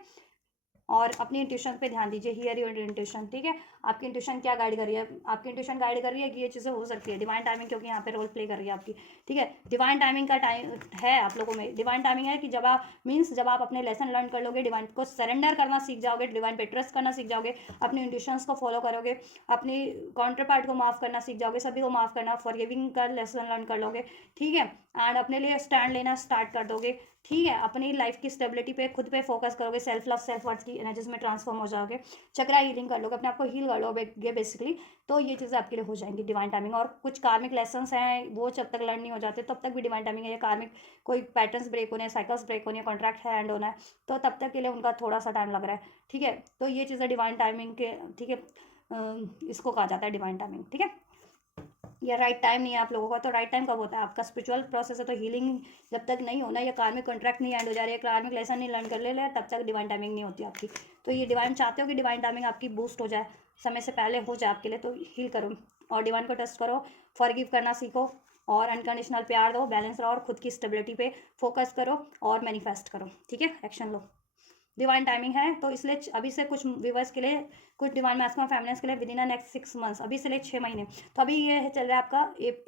और अपनी इंट्यूशन पे ध्यान दीजिए, हियर योर इंट्यूशन, ठीक है। आपकी इंट्यूशन क्या गाइड कर रही है, आपकी इंट्यूशन गाइड कर रही है कि ये चीज़ें हो सकती है। डिवाइन टाइमिंग क्योंकि यहाँ पे रोल प्ले कर रही है आपकी, ठीक है। डिवाइन टाइमिंग का टाइम है आप लोगों में। डिवाइन टाइमिंग है कि जब आप मीन्स जब आप अपने लेसन लर्न कर लोगे, डिवाइन को सरेंडर करना सीख जाओगे, डिवाइन पे ट्रस्ट करना सीख जाओगे, अपनी इंट्यूशंस को फॉलो करोगे, अपनी काउंटर पार्ट को माफ़ करना सीख जाओगे, सभी को माफ़ करना, फॉरगिविंग का लेसन लर्न कर लोगे, ठीक है। एंड अपने लिए स्टैंड लेना स्टार्ट कर दोगे, ठीक है। अपनी लाइफ की स्टेबिलिटी पे खुद पे फोकस करोगे, सेल्फ लव सेल्फ वर्थ की एनर्जीज में ट्रांसफॉर्म हो जाओगे, चक्रा हीलिंग कर लोगे, अपने आप को हील कर लोगे बेसिकली। तो ये चीज़ें आपके लिए हो जाएंगी डिवाइन टाइमिंग। और कुछ कार्मिक लेसन्स हैं वो जब तक लर्न नहीं हो जाते तब तक भी डिवाइन टाइमिंग है। ये कार्मिक कोई पैटर्न्स ब्रेक होने, साइकिल्स ब्रेक होने, कॉन्ट्रैक्ट है एंड होना है, तो तब तक के लिए उनका थोड़ा सा टाइम लग रहा है, ठीक है। तो ये चीज़ें डिवाइन टाइमिंग के, ठीक है, इसको कहा जाता है डिवाइन टाइमिंग, ठीक है। या राइट टाइम नहीं है आप लोगों का, तो राइट टाइम कब होता है? आपका स्पिरिचुअल प्रोसेस है तो हीलिंग जब तक नहीं होना, या कार्मिक कॉन्ट्रैक्ट नहीं एंड हो जा रही है, कार्मिक लेसन नहीं लर्न कर ले रहे, तब तक डिवाइन टाइमिंग नहीं होती आपकी। तो ये डिवाइन चाहते हो कि डिवाइन टाइमिंग आपकी बूस्ट हो जाए, समय से पहले हो जाए आपके लिए, तो हील करो और डिवाइन को ट्रस्ट करो, फॉरगिव करना सीखो और अनकंडीशनल प्यार दो, बैलेंस रहो और खुद की स्टेबिलिटी पे फोकस करो और मैनिफेस्ट करो, ठीक है। एक्शन लो। डिवाइन टाइमिंग है तो इसलिए अभी से कुछ व्यूवर्स के लिए, कुछ डिवाइन मैस्कुलिन फेमिनिन्स के लिए with in the next 6 months, अभी से ले 6 महीने, तो अभी ये चल रहा है आपका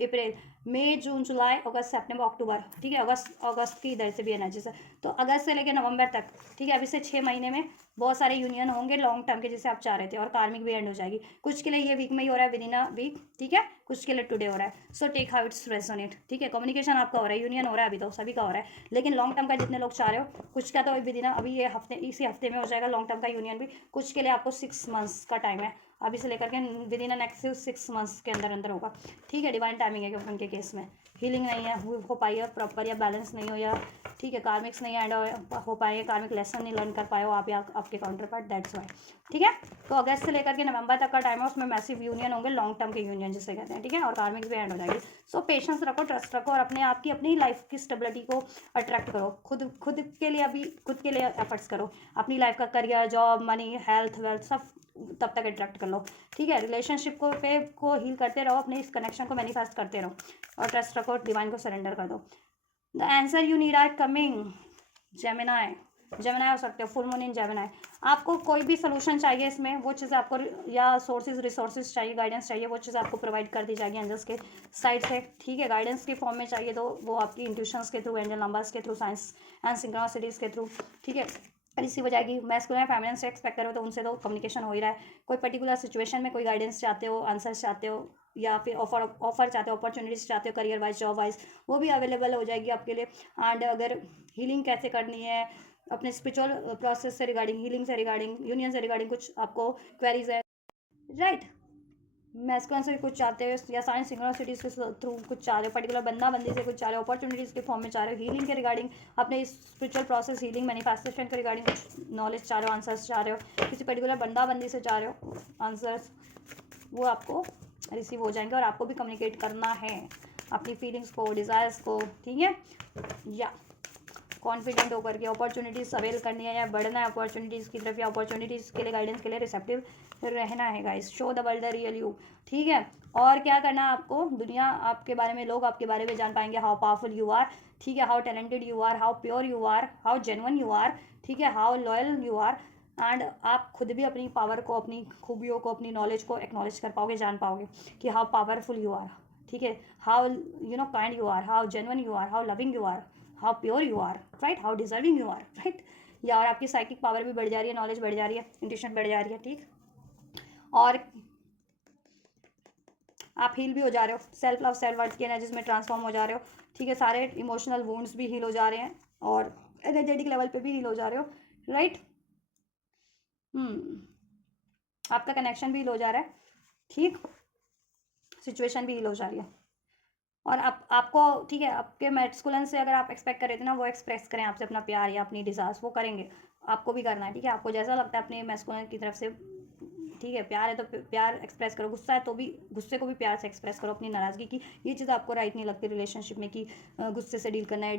अप्रैल, मई, जून, जुलाई, अगस्त, सितंबर, अक्टूबर, ठीक है। अगस्त की इधर से भी एनर्जी से, तो अगस्त से लेकर नवंबर तक, ठीक है। अभी से 6 महीने में बहुत सारे यूनियन होंगे लॉन्ग टर्म के, जिसे आप चाह रहे थे, और कार्मिक भी एंड हो जाएगी। कुछ के लिए ये वीक में ही हो रहा है, विद इन अ वीक, ठीक है। कुछ के लिए टुडे हो रहा है, so take how it's resonate, ठीक है। कम्युनिकेशन आपका हो रहा है, यूनियन हो रहा है, अभी तो सभी का हो रहा है, लेकिन लॉन्ग टर्म का जितने लोग चाह रहे हो, कुछ का तो विद इन अभी ये हफ्ते, इसी हफ्ते में हो जाएगा लॉन्ग टर्म का यूनियन भी। कुछ के लिए आपको 6 मंथ्स का टाइम है, अभी से लेकर के विद इन नेक्स्ट 6 मंथ्स के अंदर अंदर होगा, ठीक है। डिवाइन टाइमिंग है क्योंकि उनके केस में हीलिंग नहीं है हो पाई है प्रॉपर, या बैलेंस नहीं हो, या ठीक है कार्मिक्स नहीं एंड हो पाए, कार्मिक लेसन नहीं लर्न कर पाए हो आप या आपके काउंटर पार्ट, दैट्स वाई, ठीक है। तो अगस्त से लेकर के नवंबर तक का टाइम है, उसमें मैसिव यूनियन होंगे, लॉन्ग टर्म के यूनियन जिसे कहते हैं, ठीक है। और कार्मिक्स भी एंड हो जाएगी। सो पेशेंस रखो, ट्रस्ट रखो और अपने आप की, अपनी लाइफ की स्टेबिलिटी को अट्रैक्ट करो, खुद के लिए, अभी खुद के लिए एफर्ट्स करो, अपनी लाइफ का career, job, money, health, wealth सब तब तक अट्रैक्ट कर लो, ठीक है। रिलेशनशिप को हील करते रहो, अपने इस कनेक्शन को मैनिफेस्ट करते रहो और ट्रस्ट रखो, डिवाइन को सरेंडर कर दो। The answer you need are coming, Gemini, Gemini हो सकते हो, फुल मून इन जेमिनाई। आपको कोई भी सोल्यूशन चाहिए इसमें, वो चीज़ आपको, या सोर्सेज रिसोर्सेज चाहिए, गाइडेंस चाहिए, वो चीज़ आपको प्रोवाइड कर दी जाएगी एंजल्स के साइड से, ठीक है। गाइडेंस के फॉर्म में चाहिए तो वो आपकी इंट्यूशंस के थ्रू, एंजल नंबर्स के थ्रू, साइंस एंड सिंक्रोनिसिटीज के थ्रू, ठीक है, रिसीव हो जाएगी। मैस्कुलिन फेमिनिन से एक्सपेक्ट करो तो उनसे तो कम्युनिकेशन हो ही रहा है। कोई पर्टिकुलर सिचुएशन में कोई गाइडेंस चाहते हो, आंसर्स चाहते हो, या फिर ऑफर चाहते हो, अपॉर्चुनिटीज चाहते हो, करियर वाइज, जॉब वाइज, वो भी अवेलेबल हो जाएगी आपके लिए। एंड अगर हीलिंग कैसे करनी है अपने स्पिरिचुअल प्रोसेस से रिगार्डिंग, हीलिंग से रिगार्डिंग, यूनियन से रिगार्डिंग कुछ आपको क्वेरीज है, राइट। मैस्कुलिन से कुछ चाहते हो या साइंस सिंक्रोनिसिटीज के थ्रू कुछ चाह रहे हो, पर्टिकुलर बंदा बंदी से कुछ चाह रहे हो, अपॉर्चुनिटीज़ के फॉर्म में चाह रहे हो, हीलिंग के रिगार्डिंग, अपने स्पिरिचुअल प्रोसेस, हीलिंग मैनिफेस्टेशन के रिगार्डिंग कुछ नॉलेज चाह रहे हो, आंसर्स चाह रहे हो, किसी पर्टिकुलर बंदा बंदी से चाह रहे हो आंसर्स, वो आपको रिसीव हो जाएंगे। और आपको भी कम्युनिकेट करना है अपनी फीलिंग्स को, डिज़ायर्स को, ठीक है। या कॉन्फिडेंट होकर के अपॉर्चुनिटीज़ अवेल करनी है, या बढ़ना है अपॉर्चुनिटीज़ की तरफ, या अपॉर्चुनिटीज़ के लिए, गाइडेंस के लिए रिसेप्टिव रहना है guys. Show the world the real you, ठीक है। और क्या करना है आपको, दुनिया आपके बारे में, लोग आपके बारे में जान पाएंगे, हाउ पावरफुल यू आर, ठीक है, how talented you are, how pure you are, how genuine you are, ठीक है, how loyal you are. And आप खुद भी अपनी पावर को, अपनी खूबियों को, अपनी नॉलेज को एक्नॉलेज कर पाओगे, जान पाओगे कि हाउ पावरफुल यू आर, ठीक है, how you know kind you are, how genuine you are, how loving you are, how pure you are, right, how deserving you are, right. या और आपकी साइकिक पावर भी बढ़ जा रही है, नॉलेज बढ़ जा रही है, इंट्यूशन बढ़ जा रही है, ठीक। और आप हील भी हो जा रहे हो, सेल्फ लव सेल्फ वर्थ की एनर्जीज में ट्रांसफॉर्म हो जा रहे हो, ठीक है। सारे इमोशनल वुंड्स भी हील हो जा रहे हैं और एनर्जेटिक लेवल पे भी हील हो जा रहे हो, राइट। आपका कनेक्शन भी हील हो जा रहा है, ठीक, सिचुएशन भी हील हो जा रही है। और आपको, ठीक है, आपके मैस्कुलिन से अगर आप एक्सपेक्ट कर रहे थे ना, वो एक्सप्रेस करें आपसे अपना प्यार या अपनी डिज़ायर्स, वो करेंगे, आपको भी करना है, ठीक है। आपको जैसा लगता है अपने मैस्कुलिन की तरफ से, ठीक है, प्यार है तो प्यार एक्सप्रेस करो, गुस्सा है तो भी गुस्से को भी प्यार से एक्सप्रेस करो, अपनी नाराज़गी की, ये चीज़ आपको राइट नहीं लगती रिलेशनशिप में कि गुस्से से डील करना है,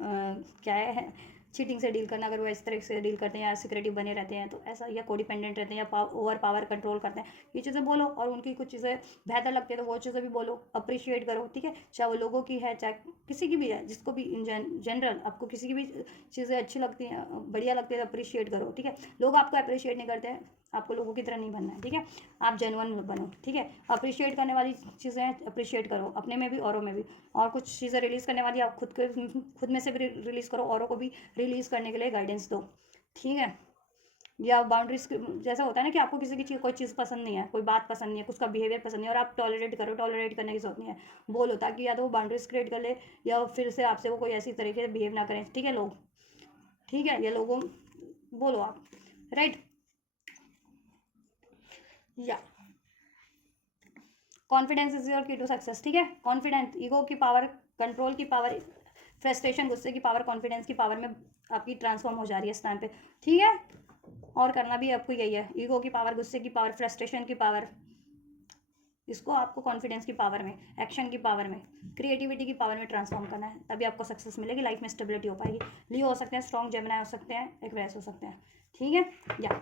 क्या है चीटिंग से डील करना, अगर वो इस तरह से डील करते हैं या सिक्रेटिव बने रहते हैं तो ऐसा, या कोडिपेंडेंट रहते हैं या ओवर पावर कंट्रोल करते हैं, ये चीज़ें बोलो। और उनकी कुछ चीज़ें बेहतर लगती है तो वो चीज़ें भी बोलो, अप्रिशिएट करो, ठीक है। चाहे वो लोगों की है, चाहे किसी की भी है, जिसको भी इन जनरल आपको किसी की भी चीज़ें अच्छी लगती हैं, बढ़िया लगती है तो अप्रिशिएट करो, ठीक है। लोग आपको अप्रिशिएट नहीं करते हैं, आपको लोगों की तरह नहीं बनना है, ठीक है। आप जेन्युइन बनो, ठीक है। अप्रिशिएट करने वाली चीज़ें अप्रिशिएट करो, अपने में भी औरों में भी। और कुछ चीज़ें रिलीज़ करने वाली आप खुद में से भी रिलीज़ करो, औरों को भी रिलीज़ करने के लिए गाइडेंस दो, ठीक है। या बाउंड्रीज, जैसा होता है ना कि आपको किसी की चीज़, कोई चीज़ पसंद नहीं है, कोई बात पसंद नहीं है, उसका बिहेवियर पसंद नहीं है और आप टॉलरेट करो, टॉलरेट करने की जरूरत नहीं है, बोलो, ताकि या तो वो बाउंड्रीज क्रिएट कर ले या फिर से आपसे वो कोई ऐसी तरीके से बिहेव ना करें, ठीक है लोग, ठीक है। ये लोगों बोलो आप, राइट। या कॉन्फिडेंस इज योर की टू सक्सेस, ठीक है। कॉन्फिडेंस, ईगो की पावर, कंट्रोल की पावर, फ्रस्ट्रेशन, गुस्से की पावर, कॉन्फिडेंस की पावर में आपकी ट्रांसफॉर्म हो जा रही है इस टाइम पे, ठीक है। और करना भी आपको यही है, ईगो की पावर, गुस्से की पावर, फ्रस्ट्रेशन की पावर, इसको आपको कॉन्फिडेंस की पावर में, एक्शन की पावर में, क्रिएटिविटी की पावर में ट्रांसफॉर्म करना है, तभी आपको सक्सेस मिलेगी, लाइफ में स्टेबिलिटी हो पाएगी। लियो हो सकते हैं, स्ट्रॉन्ग जेमिनी हो सकते हैं, एक्वेरियस हो सकते हैं, ठीक है। या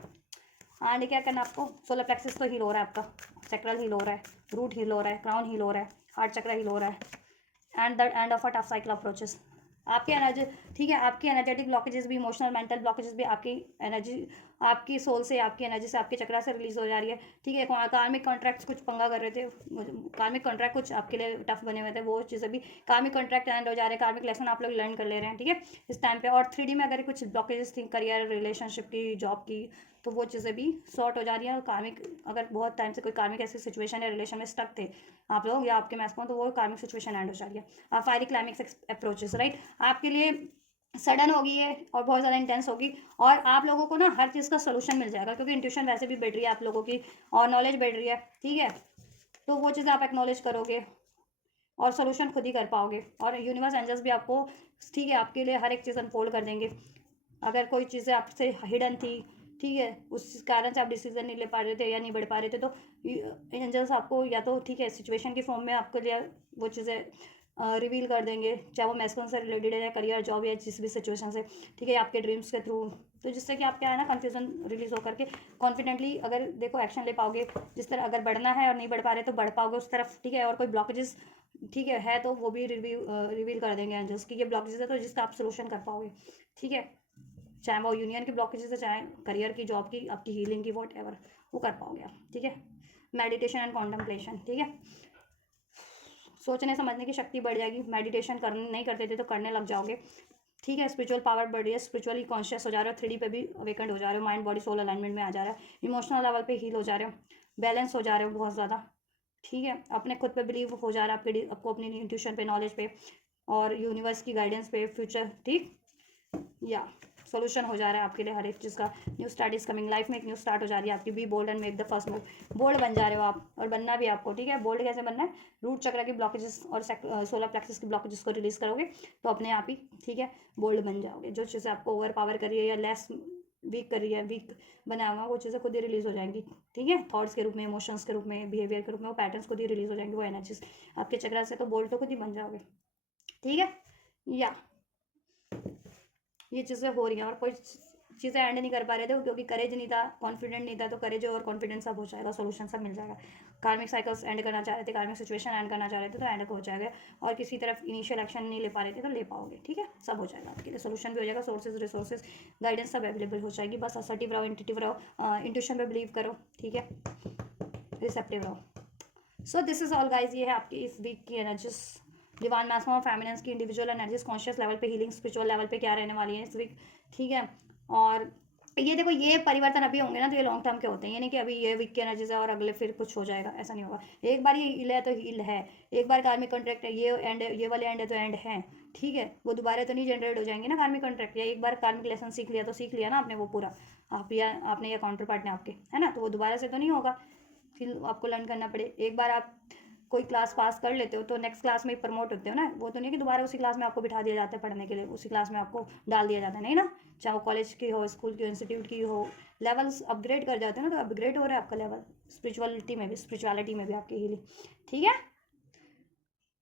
आगे क्या करना आपको, सोलर प्लेक्सस तो हील हो रहा है आपका, चक्रल हील हो रहा है, रूट हील हो रहा है, क्राउन हील हो रहा है, हार्ट चक्र हील हो रहा है, and the end of a tough cycle approaches. आपकी एनर्जी, ठीक है, आपकी एनर्जेटिक ब्लॉकेजेस भी, इमोशनल मेंटल ब्लॉकेजेस भी आपकी एनर्जी, आपकी सोल से, आपकी एनर्जी से, आपके चक्रा से रिलीज हो जा रही है, ठीक है। कार्मिक कॉन्ट्रैक्ट्स कुछ पंगा कर रहे थे, कार्मिक कॉन्ट्रैक्ट कुछ आपके लिए टफ बने हुए थे, वो चीज़ें भी, कार्मिक कॉन्ट्रैक्ट एंड हो जा रहे हैं, कार्मिक लेसन आप लोग लर्न कर ले रहे हैं, ठीक है, इस टाइम पे। और 3D में अगर कुछ ब्लॉकेजेस थी, करियर, रिलेशनशिप की, जॉब की, तो वो चीज़ें भी सॉर्ट हो जा रही हैं। कार्मिक, अगर बहुत टाइम से कोई कार्मिक ऐसी सिचुएशन या रिलेशन में स्टक थे आप लोग या आपके मैच में, तो वो कार्मिक सिचुएशन एंड हो जा रही है। फायरी क्लाइमेक्स अप्रोचेस, राइट, आपके लिए सडन होगी ये और बहुत ज़्यादा इंटेंस होगी, और आप लोगों को ना हर चीज़ का सोल्यूशन मिल जाएगा, क्योंकि इंट्यूशन वैसे भी बढ़ रही है आप लोगों की और नॉलेज बढ़ रही है, ठीक है। तो वो चीज़ आप एक्नॉलेज करोगे और सोल्यूशन खुद ही कर पाओगे, और यूनिवर्स एंजल्स भी आपको, ठीक है, आपके लिए हर एक चीज़ अनफोल्ड कर देंगे। अगर कोई चीज़ें आपसे हिडन थी, ठीक है, उस कारण से आप डिसीजन नहीं ले पा रहे थे या नहीं बढ़ पा रहे थे, तो एंजल्स आपको या तो, ठीक है, सिचुएशन की फॉर्म में आपके लिए वो चीज़ें रिवील कर देंगे, चाहे वो मैस्कुलिन से रिलेटेड है या करियर, जॉब या जिस भी सिचुएशन से, ठीक है, आपके ड्रीम्स के थ्रू, तो जिससे कि आप क्या है ना, कन्फ्यूजन रिलीज होकर के कॉन्फिडेंटली अगर देखो एक्शन ले पाओगे, जिस तरह अगर बढ़ना है और नहीं बढ़ पा रहे तो बढ़ पाओगे उस तरफ, ठीक है। और कोई ब्लॉकेजेस, ठीक है तो वो भी रिवील कर देंगे एंजल्स की ये ब्लॉकेजेस है, तो जिसका आप सोल्यूशन कर पाओगे, ठीक है। चाहे वो यूनियन की ब्लॉकेजेस है, चाहे करियर की, जॉब की, आपकी हीलिंग की, वॉट एवर, वो कर पाओगे आप, ठीक है। मेडिटेशन एंड कॉन्टम्पलेशन, ठीक है, सोचने समझने की शक्ति बढ़ जाएगी, मेडिटेशन करने नहीं करते थे तो करने लग जाओगे, ठीक है। स्पिरिचुअल पावर बढ़ रही है, स्पिरिचुअली कॉन्शियस हो जा रहे हो, 3D पे भी अवेकेंड हो जा रहे हो, माइंड बॉडी सोल अलाइनमेंट में आ जा रहा है, इमोशनल लेवल पे हील हो जा रहे हो, बैलेंस हो जा रहे हो बहुत ज़्यादा, ठीक है। अपने खुद पे बिलीव हो जा रहा है, आपको अपनी इंट्यूशन पे, नॉलेज पे और यूनिवर्स की गाइडेंस पे, फ्यूचर, ठीक, या सोल्यूशन हो जा रहा है आपके लिए हर एक चीज़ का। New start is coming, life में एक न्यू स्टार्ट हो जा रही है आपकी। Be bold and make the first move, bold बन जा रहे हो आप, और बनना भी आपको, ठीक है। बोल्ड कैसे बनना है, रूट चक्र की ब्लॉकेजेस और सोलर प्लेक्सस की ब्लॉकेजेस को रिलीज करोगे तो अपने आप ही, ठीक है, बोल्ड बन जाओगे। जो चीज़ें आपको ओवर पावर कर रही है या लेस वीक कर रही है, वीक बना हुआ, वो चीज़ें खुद ही रिलीज हो जाएंगी, ठीक है। थॉट्स के रूप में, इमोशंस के रूप में, बिहेवियर के रूप में, वो पैटर्न्स खुद ही रिलीज हो जाएंगे, वो एनर्जीज आपके चक्र से, तो बोल्ड तो खुद ही बन जाओगे, ठीक है। या ये चीज़ें हो रही हैं, और कोई चीज़ें एंड नहीं कर पा रहे थे क्योंकि करेज नहीं था, कॉन्फिडेंट नहीं था, तो करेज और कॉन्फिडेंस सब हो जाएगा, सोल्यूशन सब मिल जाएगा। कार्मिक साइकिल्स एंड करना चाह रहे थे, कार्मिक सिचुएशन एंड करना चाह रहे थे, तो एंड हो जाएगा। और किसी तरफ इनिशियल एक्शन नहीं ले पा रहे थे तो ले पाओगे, ठीक है, सब हो जाएगा आपके लिए, सोल्यूशन भी हो जाएगा, सोर्सेज, रिसोर्सेज, गाइडेंस सब अवेलेबल हो जाएगी। बस असर्टिव रहो, इंट्यूटिव रहो, इंट्यूशन पे बिलीव करो, ठीक है, रिसेप्टिव रहो। सो दिस इज ऑल गाइज, ये है आपकी इस वीक की एनर्जीज, डिवाइन मैस्मा ऑफ फेमिनिन्स की इंडिविजुअल एनर्जीज, कॉन्शियस लेवल पे हीलिंग, स्पिरिचुअल लेवल पे क्या रहने वाली है इस वीक, ठीक है। और ये देखो, ये परिवर्तन अभी होंगे ना तो ये लॉन्ग टर्म के होते हैं, ये नहीं कि अभी ये वीक की एनर्जीज है और अगले फिर कुछ हो जाएगा, ऐसा नहीं होगा। एक बार ये हील है तो हील है, एक बार कार्मिक कॉन्ट्रैक्ट है, ये एंड, ये वाले एंड है तो एंड है, ठीक है। वो दोबारा तो नहीं जनरेट हो जाएंगे ना कार्मिक कॉन्ट्रैक्ट, या एक बार कार्मिक लेसन सीख लिया तो सीख लिया ना आपने वो पूरा, आप या आपने या काउंटर पार्ट ने आपके, है ना, तो वो दोबारा से तो नहीं होगा, फिर आपको लर्न करना पड़े। एक बार आप कोई क्लास पास कर लेते हो तो नेक्स्ट क्लास में प्रमोट होते हो ना, वो तो नहीं कि दोबारा उसी क्लास में आपको बिठा दिया जाता है पढ़ने के लिए, उसी क्लास में आपको डाल दिया जाता है, नहीं ना। चाहे वो कॉलेज की हो, स्कूल की, इंस्टीट्यूट की हो, लेवल्स अपग्रेड कर जाते हैं ना, तो अपग्रेड हो रहा है आपका लेवल, स्पिरिचुअलिटी में भी, स्पिरिचुअलिटी में भी आपकी हीलिंग, ठीक है।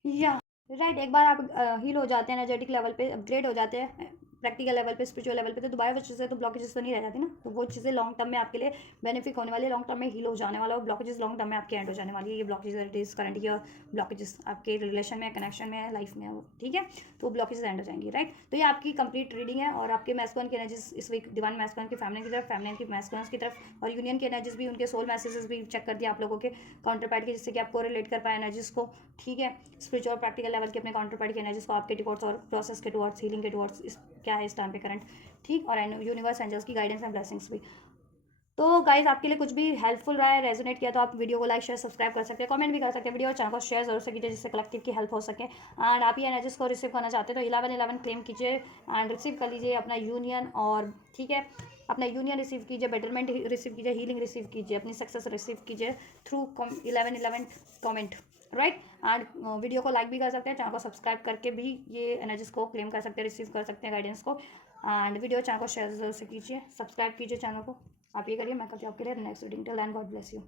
या राइट, एक बार आप हील हो जाते हैं, एनर्जेटिक लेवल पे अपग्रेड हो जाते हैं, प्रैक्टिकल लेवल पे, स्पिरिचुअल लेवल पे, तो दोबारा वो चीज़ें तो ब्लॉकेजेस तो नहीं रह जाती ना, तो वो चीज़ें लॉन्ग टर्म में आपके लिए बेनिफिट होने वाली है, लॉन्ग टर्म में हील हो जाने वाला है, ब्लॉकेजेस लॉन्ग टर्म में आपके एंड हो जाने वाली है। ये ब्लॉकेजेस करंट की और ब्लॉकेजेस आपके रिलेशन में, कनेक्शन में, लाइफ में, ठीक है, तो ब्लॉकेजेस एंड हो जाएंगी, राइट। तो ये आपकी कंप्लीट रीडिंग है, और आपके मैस्कुलिन की एनर्जीज इस वीक डिवाइन मैस्कुलिन की फैमिली की तरफ, फैमिली की मैस्कुलिन की तरफ, और यूनियन की एनर्जीज भी, उनके सोल मैसेजेस भी चेक कर दिया आप लोगों के काउंटर पार्ट के, जिससे कि आपको रिलेट कर पाए एनर्जीज को, ठीक है। स्पिरिचुअल प्रैक्टिकल लेवल के अपने काउंटर पार्ट की एनर्जीज को आपके टुवर्ड्स और प्रोसेस के टुवर्ड्स, हीलिंग के टुवर्ड्स क्या है इस टाइम पे करंट, ठीक, और यूनिवर्स एंजल्स की गाइडेंस एंड ब्लेसिंग्स भी। तो गाइज आपके लिए कुछ भी हेल्पफुल रहा है, रेजोनेट किया, तो आप वीडियो को लाइक शेयर सब्सक्राइब कर सकते हैं, कमेंट भी कर सकते हैं, वीडियो और चैनल को शेयर जरूर से कीजिए, जिससे कलेक्टिव की हेल्प हो सके। एंड आप ये एनर्जीज को रिसीव करना चाहते हैं तो 1111 क्लेम कीजिए एंड रिसीव कर लीजिए अपना यूनियन, और ठीक है, अपना यूनियन रिसीव कीजिए, बेटरमेंट रिसीव कीजिए, हीलिंग रिसीव कीजिए, अपनी सक्सेस रिसीव कीजिए through 1111 comment, right. And video को लाइक भी कर सकते हैं, चैनल को सब्सक्राइब करके भी ये एनर्जीज को क्लेम कर सकते हैं, रिसीव कर सकते हैं गाइडेंस को। एंड वीडियो चैनल को शेयर जरूर से कीजिए, सब्सक्राइब कीजिए चैनल को, आप ये करिए। मैं करती हूँ आपके लिए next reading. Till then God bless you.